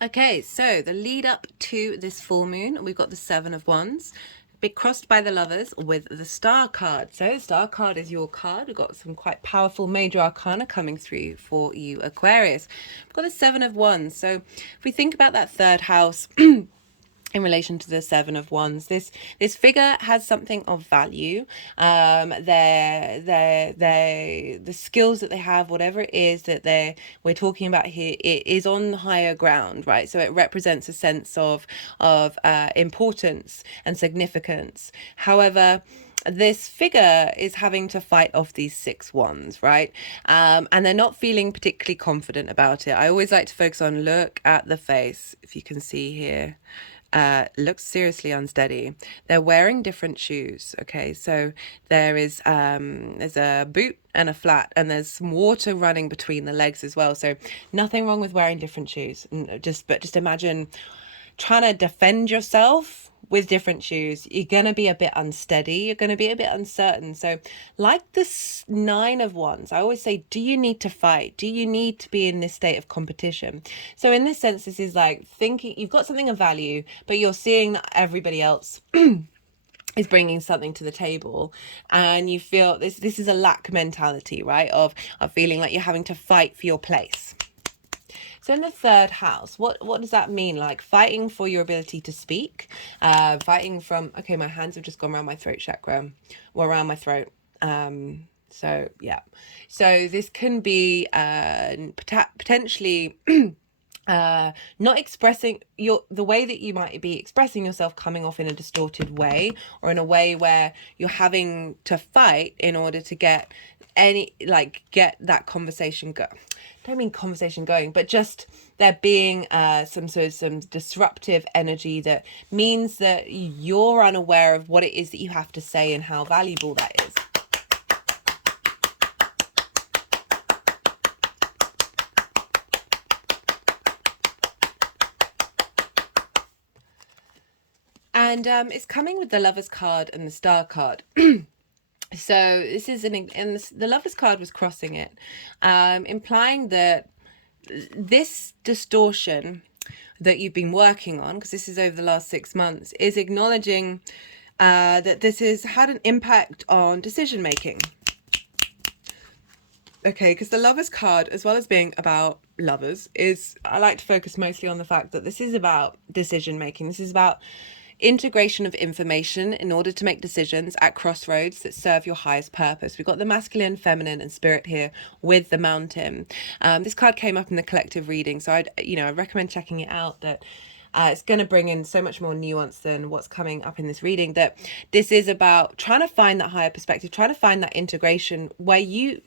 Okay, so the lead up to this full moon, we've got the Seven of Wands, be crossed by the Lovers with the Star card. So the Star card is your card. We've got some quite powerful major arcana coming through for you, Aquarius. We've got the Seven of Wands. So if we think about that third house, in relation to the Seven of Wands, this figure has something of value. The skills that they have, whatever it is that we're talking about here, it is on higher ground, right? So it represents a sense of importance and significance. However, this figure is having to fight off these 6 wands, right? And they're not feeling particularly confident about it. I always like to focus on, look at the face, if you can see here. Looks seriously unsteady. They're wearing different shoes. Okay, so there's a boot and a flat, and there's some water running between the legs as well. So nothing wrong with wearing different shoes. But just imagine trying to defend yourself with different shoes. You're going to be a bit unsteady. You're going to be a bit uncertain. So like this 9 of Wands, I always say, do you need to fight? Do you need to be in this state of competition? So in this sense, this is like thinking you've got something of value, but you're seeing that everybody else is bringing something to the table, and you feel this is a lack mentality, right? Of feeling like you're having to fight for your place. So in the third house, what does that mean? Like fighting for your ability to speak, fighting from, okay, my hands have just gone around my throat chakra, or around my throat. So yeah, so this can be potentially not expressing the way that you might be expressing yourself coming off in a distorted way, or in a way where you're having to fight in order to get that conversation go. I don't mean conversation going, but just there being some disruptive energy that means that you're unaware of what it is that you have to say and how valuable that is. And it's coming with the Lovers card and the Star card. So this is the Lovers card was crossing it, implying that this distortion that you've been working on, because this is over the last 6 months, is acknowledging that this has had an impact on decision making. Okay, because the Lovers card, as well as being about lovers, I like to focus mostly on the fact that this is about decision making. This is about integration of information in order to make decisions at crossroads that serve your highest purpose. We've got the masculine, feminine, and spirit here with the Mountain. This card came up in the collective reading, so I recommend checking it out. That it's going to bring in so much more nuance than what's coming up in this reading. That this is about trying to find that higher perspective, trying to find that integration where you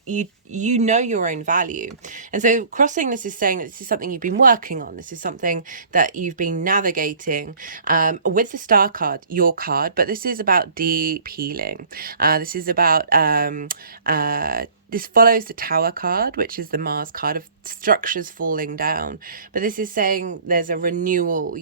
know your own value. And so crossing this is saying that this is something you've been working on. This is something that you've been navigating with the Star card, your card. But this is about deep healing. This is about this follows the Tower card, which is the Mars card of structures falling down. But this is saying there's a renewal.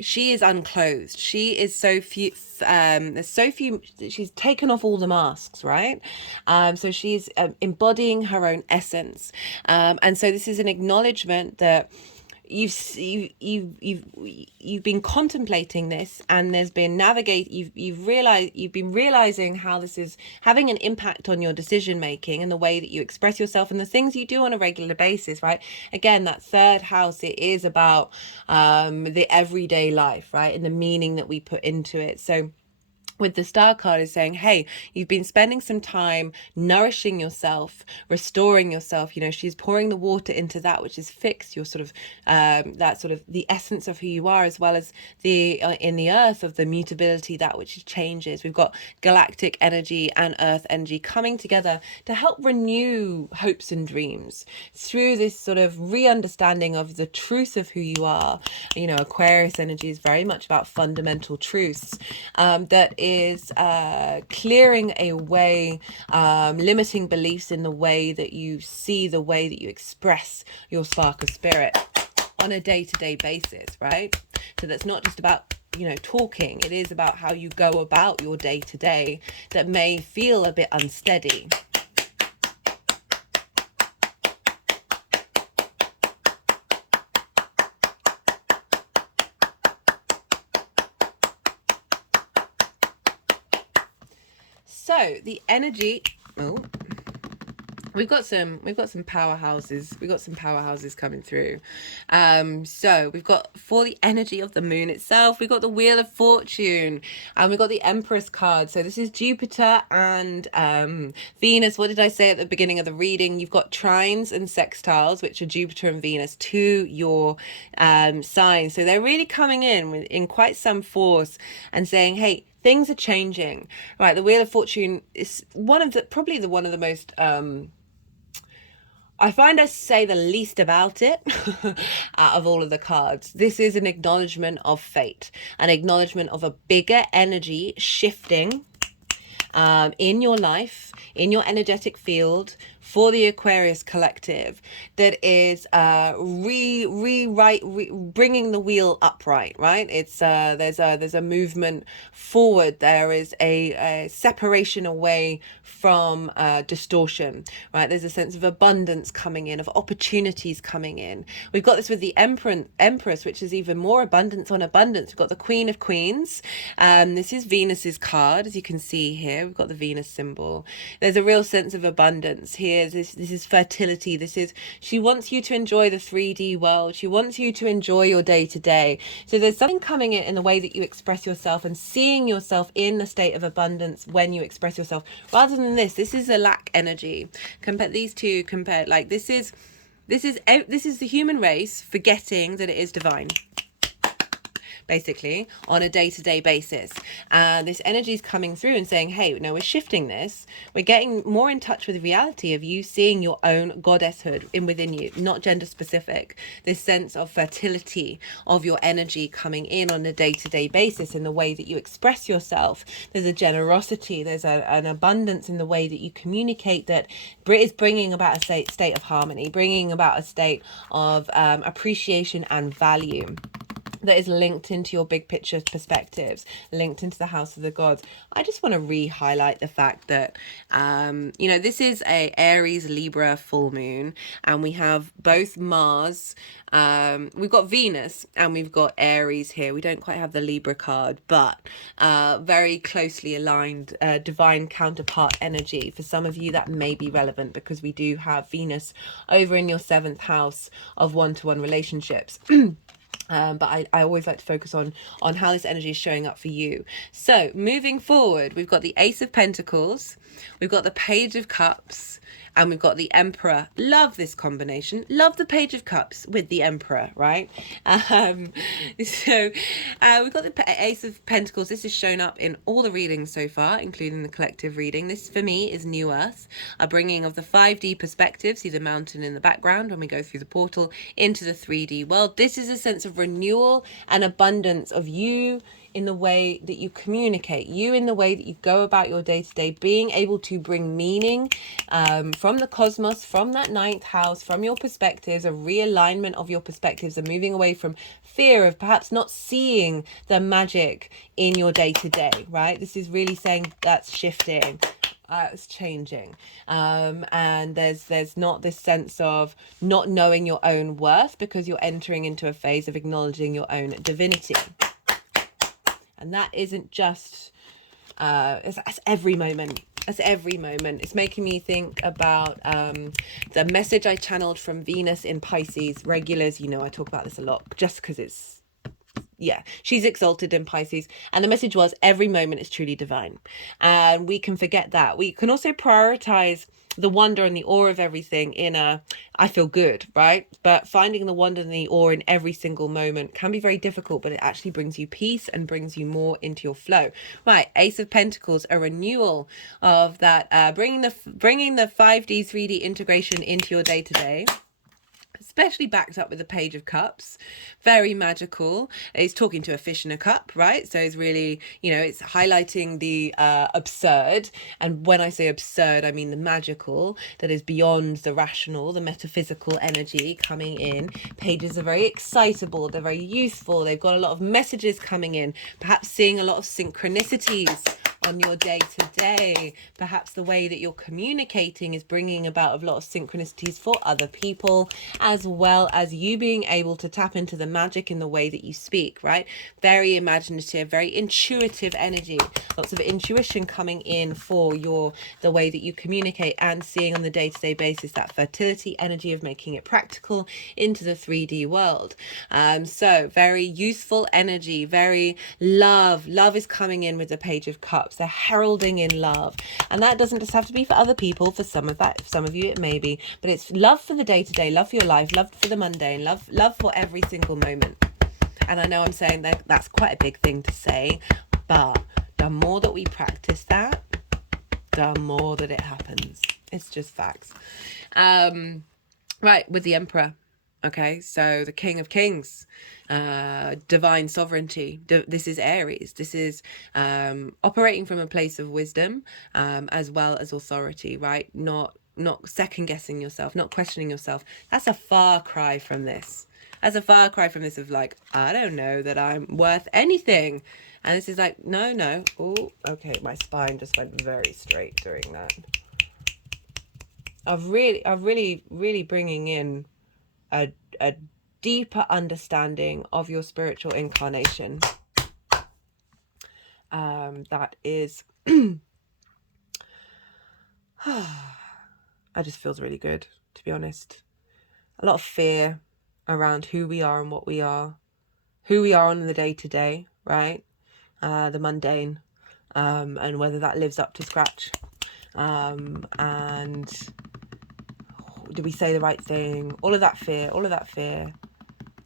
She is unclothed. She is so few. There's so few. She's taken off all the masks, right? So she's embodying her own essence. And so this is an acknowledgement that you've been contemplating this, and there's been you've been realizing how this is having an impact on your decision making and the way that you express yourself and the things you do on a regular basis, right? Again, that third house, it is about the everyday life, right, and the meaning that we put into it. So with the Star card is saying, hey, you've been spending some time nourishing yourself, restoring yourself. She's pouring the water into that which is fixed, your sort of that sort of the essence of who you are, as well as the in the earth of the mutability, that which changes. We've got galactic energy and earth energy coming together to help renew hopes and dreams through this sort of re-understanding of the truth of who you are. Aquarius energy is very much about fundamental truths that is clearing away limiting beliefs in the way that you see, the way that you express your spark of spirit on a day-to-day basis, right? So that's not just about talking. It is about how you go about your day-to-day that may feel a bit unsteady. So the energy, oh, we've got some powerhouses. We've got some powerhouses coming through. So we've got, for the energy of the moon itself, we've got the Wheel of Fortune, and we've got the Empress card. So this is Jupiter and Venus. What did I say at the beginning of the reading? You've got trines and sextiles, which are Jupiter and Venus, to your sign. So they're really coming in quite some force and saying, hey, things are changing, right? The Wheel of Fortune is one of the most I find I say the least about it out of all of the cards. This is an acknowledgement of fate, an acknowledgement of a bigger energy shifting in your life, in your energetic field, for the Aquarius collective, that is bringing the wheel upright, right? It's there's a movement forward. There is a separation away from distortion, right? There's a sense of abundance coming in, of opportunities coming in. We've got this with the Empress, which is even more abundance on abundance. We've got the Queen of Queens. This is Venus's card, as you can see here. We've got the Venus symbol. There's a real sense of abundance here. This is fertility. She wants you to enjoy the 3D world. She wants you to enjoy your day to day. So there's something coming in the way that you express yourself, and seeing yourself in the state of abundance when you express yourself, rather than this is a lack energy. Compare these two, like this is the human race forgetting that it is divine, basically, on a day-to-day basis. This energy is coming through and saying, hey, no, we're shifting this. We're getting more in touch with the reality of you seeing your own goddesshood within you, not gender specific. This sense of fertility of your energy coming in on a day-to-day basis in the way that you express yourself. There's a generosity, there's an abundance in the way that you communicate that is bringing about a state of harmony, bringing about a state of appreciation and value that is linked into your big picture perspectives, linked into the house of the gods. I just want to re-highlight the fact that, this is a Aries Libra full moon, and we have both Mars, we've got Venus, and we've got Aries here. We don't quite have the Libra card, but very closely aligned divine counterpart energy. For some of you, that may be relevant because we do have Venus over in your 7th house of one-to-one relationships. But I always like to focus on how this energy is showing up for you. So moving forward, we've got the Ace of Pentacles, we've got the Page of Cups, and we've got the Emperor. Love this combination. Love the Page of Cups with the Emperor, right? So we've got the Ace of Pentacles. This has shown up in all the readings so far, including the collective reading. This, for me, is New Earth, a bringing of the 5D perspective. See the mountain in the background when we go through the portal into the 3D world. This is a sense of renewal and abundance of you in the way that you communicate, you in the way that you go about your day-to-day, being able to bring meaning from the cosmos, from that 9th house, from your perspectives, a realignment of your perspectives, and moving away from fear of perhaps not seeing the magic in your day-to-day, right? This is really saying that's shifting. It's changing, and there's not this sense of not knowing your own worth, because you're entering into a phase of acknowledging your own divinity. And that isn't just it's every moment. That's every moment. It's making me think about the message I channeled from Venus in Pisces. Regulars, I talk about this a lot just because it's, yeah, she's exalted in Pisces, and the message was every moment is truly divine, and we can forget that. We can also prioritize the wonder and the awe of everything in I feel good, right? But finding the wonder and the awe in every single moment can be very difficult, but it actually brings you peace and brings you more into your flow. Right, Ace of Pentacles, a renewal of that, bringing the 5D 3D integration into your day to day, especially backed up with the Page of Cups. Very magical. It's talking to a fish in a cup, right? So it's really, it's highlighting the absurd. And when I say absurd, I mean the magical, that is beyond the rational, the metaphysical energy coming in. Pages are very excitable. They're very youthful. They've got a lot of messages coming in, perhaps seeing a lot of synchronicities on your day-to-day. Perhaps the way that you're communicating is bringing about a lot of synchronicities for other people, as well as you being able to tap into the magic in the way that you speak, right? Very imaginative, very intuitive energy. Lots of intuition coming in for the way that you communicate, and seeing on the day-to-day basis that fertility energy of making it practical into the 3D world. So very useful energy, very love is coming in with the Page of Cups. They're heralding in love, and that doesn't just have to be for other people. For some of you it may be, but it's love for the day-to-day, love for your life, love for the mundane, love for every single moment. And I know I'm saying that that's quite a big thing to say, but the more that we practice that, the more that it happens. It's just facts. Right, with the Emperor. Okay, so the King of Kings, divine sovereignty. This is Aries. This is operating from a place of wisdom, as well as authority, right? Not second guessing yourself, not questioning yourself. That's a far cry from this. That's a far cry from this of like, I don't know that I'm worth anything. And this is like, no. Oh, okay, my spine just went very straight during that. Of really bringing in a deeper understanding of your spiritual incarnation. That is it just feels really good, to be honest. A lot of fear around who we are and what we are, who we are on the day-to-day, right? The mundane, and whether that lives up to scratch, and do we say the right thing? All of that fear.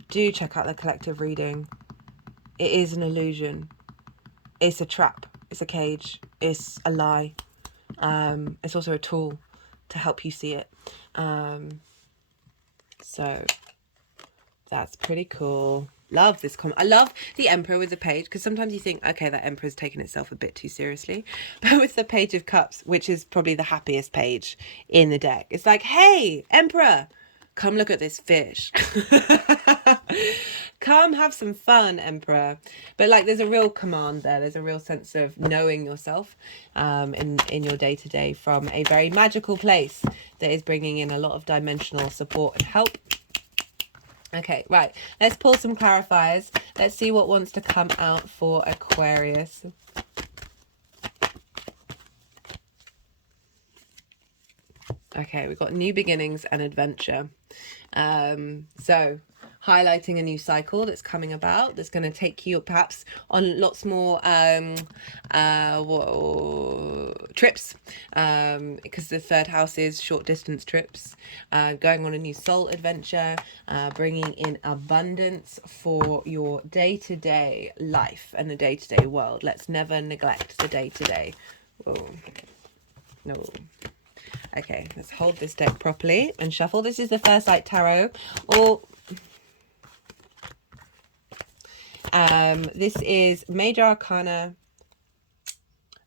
Do check out the collective reading. It is an illusion. It's a trap. It's a cage. It's a lie. It's also a tool to help you see it. So that's pretty cool. Love this comment. I love the Emperor with the Page, because sometimes you think, okay, that Emperor's taken itself a bit too seriously. But with the Page of Cups, which is probably the happiest page in the deck, it's like, hey, Emperor, come look at this fish. Come have some fun, Emperor. But like, there's a real command there. There's a real sense of knowing yourself in your day-to-day from a very magical place that is bringing in a lot of dimensional support and help. Okay, right. Let's pull some clarifiers. Let's see what wants to come out for Aquarius. Okay, we've got new beginnings and adventure. So highlighting a new cycle that's coming about, that's going to take you perhaps on lots more trips, because the third house is short distance trips, going on a new soul adventure, bringing in abundance for your day-to-day life and the day-to-day world. Let's never neglect the day-to-day. Oh, no. Okay, let's hold this deck properly and shuffle. This is the First Light Tarot, or this is Major Arcana,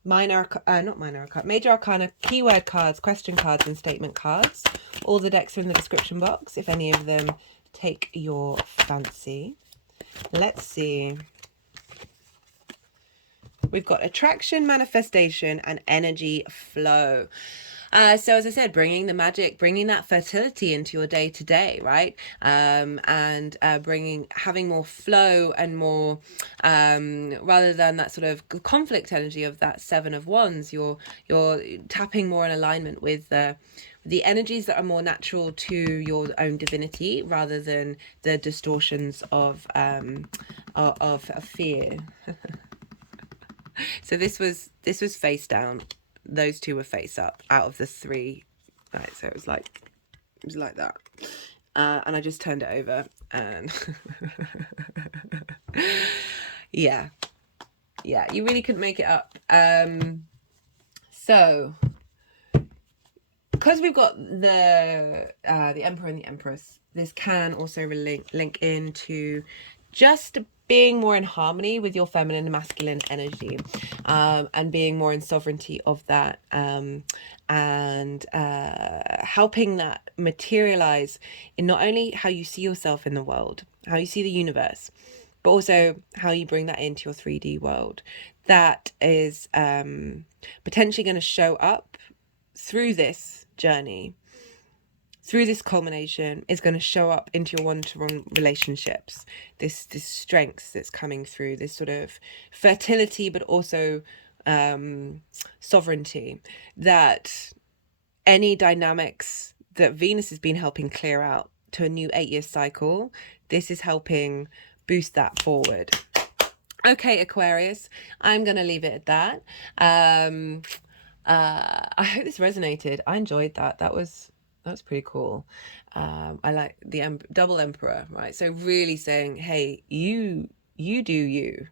Major Arcana, keyword cards, question cards, and statement cards. All the decks are in the description box if any of them take your fancy. Let's see. We've got attraction, manifestation, and energy flow. So as I said, bringing the magic, bringing that fertility into your day to day, right? And having more flow and more, rather than that sort of conflict energy of that Seven of Wands, you're tapping more in alignment with the energies that are more natural to your own divinity, rather than the distortions of fear. So this was face down. Those two were face up out of the three. Right, so it was like that. And I just turned it over, and yeah, you really couldn't make it up. So because we've got the Emperor and the Empress, this can also link into just being more in harmony with your feminine and masculine energy, and being more in sovereignty of that, and helping that materialize in not only how you see yourself in the world, how you see the universe, but also how you bring that into your 3D world. that is potentially going to show up through this journey, through this culmination, is going to show up into your one-to-one relationships. This strength that's coming through, this sort of fertility, but also sovereignty, that any dynamics that Venus has been helping clear out to a new 8-year cycle, this is helping boost that forward. Okay, Aquarius, I'm going to leave it at that. I hope this resonated. I enjoyed that. That was pretty cool. I like the double emperor, right? So really saying, hey, you do you.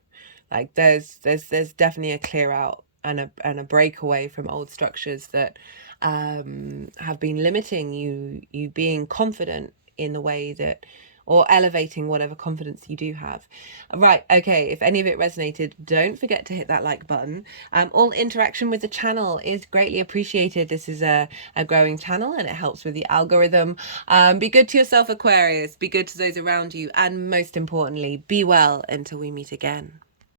Like there's definitely a clear out and a breakaway from old structures that have been limiting you being confident in the way that, or elevating whatever confidence you do have. Right, okay, if any of it resonated, don't forget to hit that like button. All interaction with the channel is greatly appreciated. This is a growing channel and it helps with the algorithm. Be good to yourself, Aquarius. Be good to those around you. And most importantly, be well until we meet again.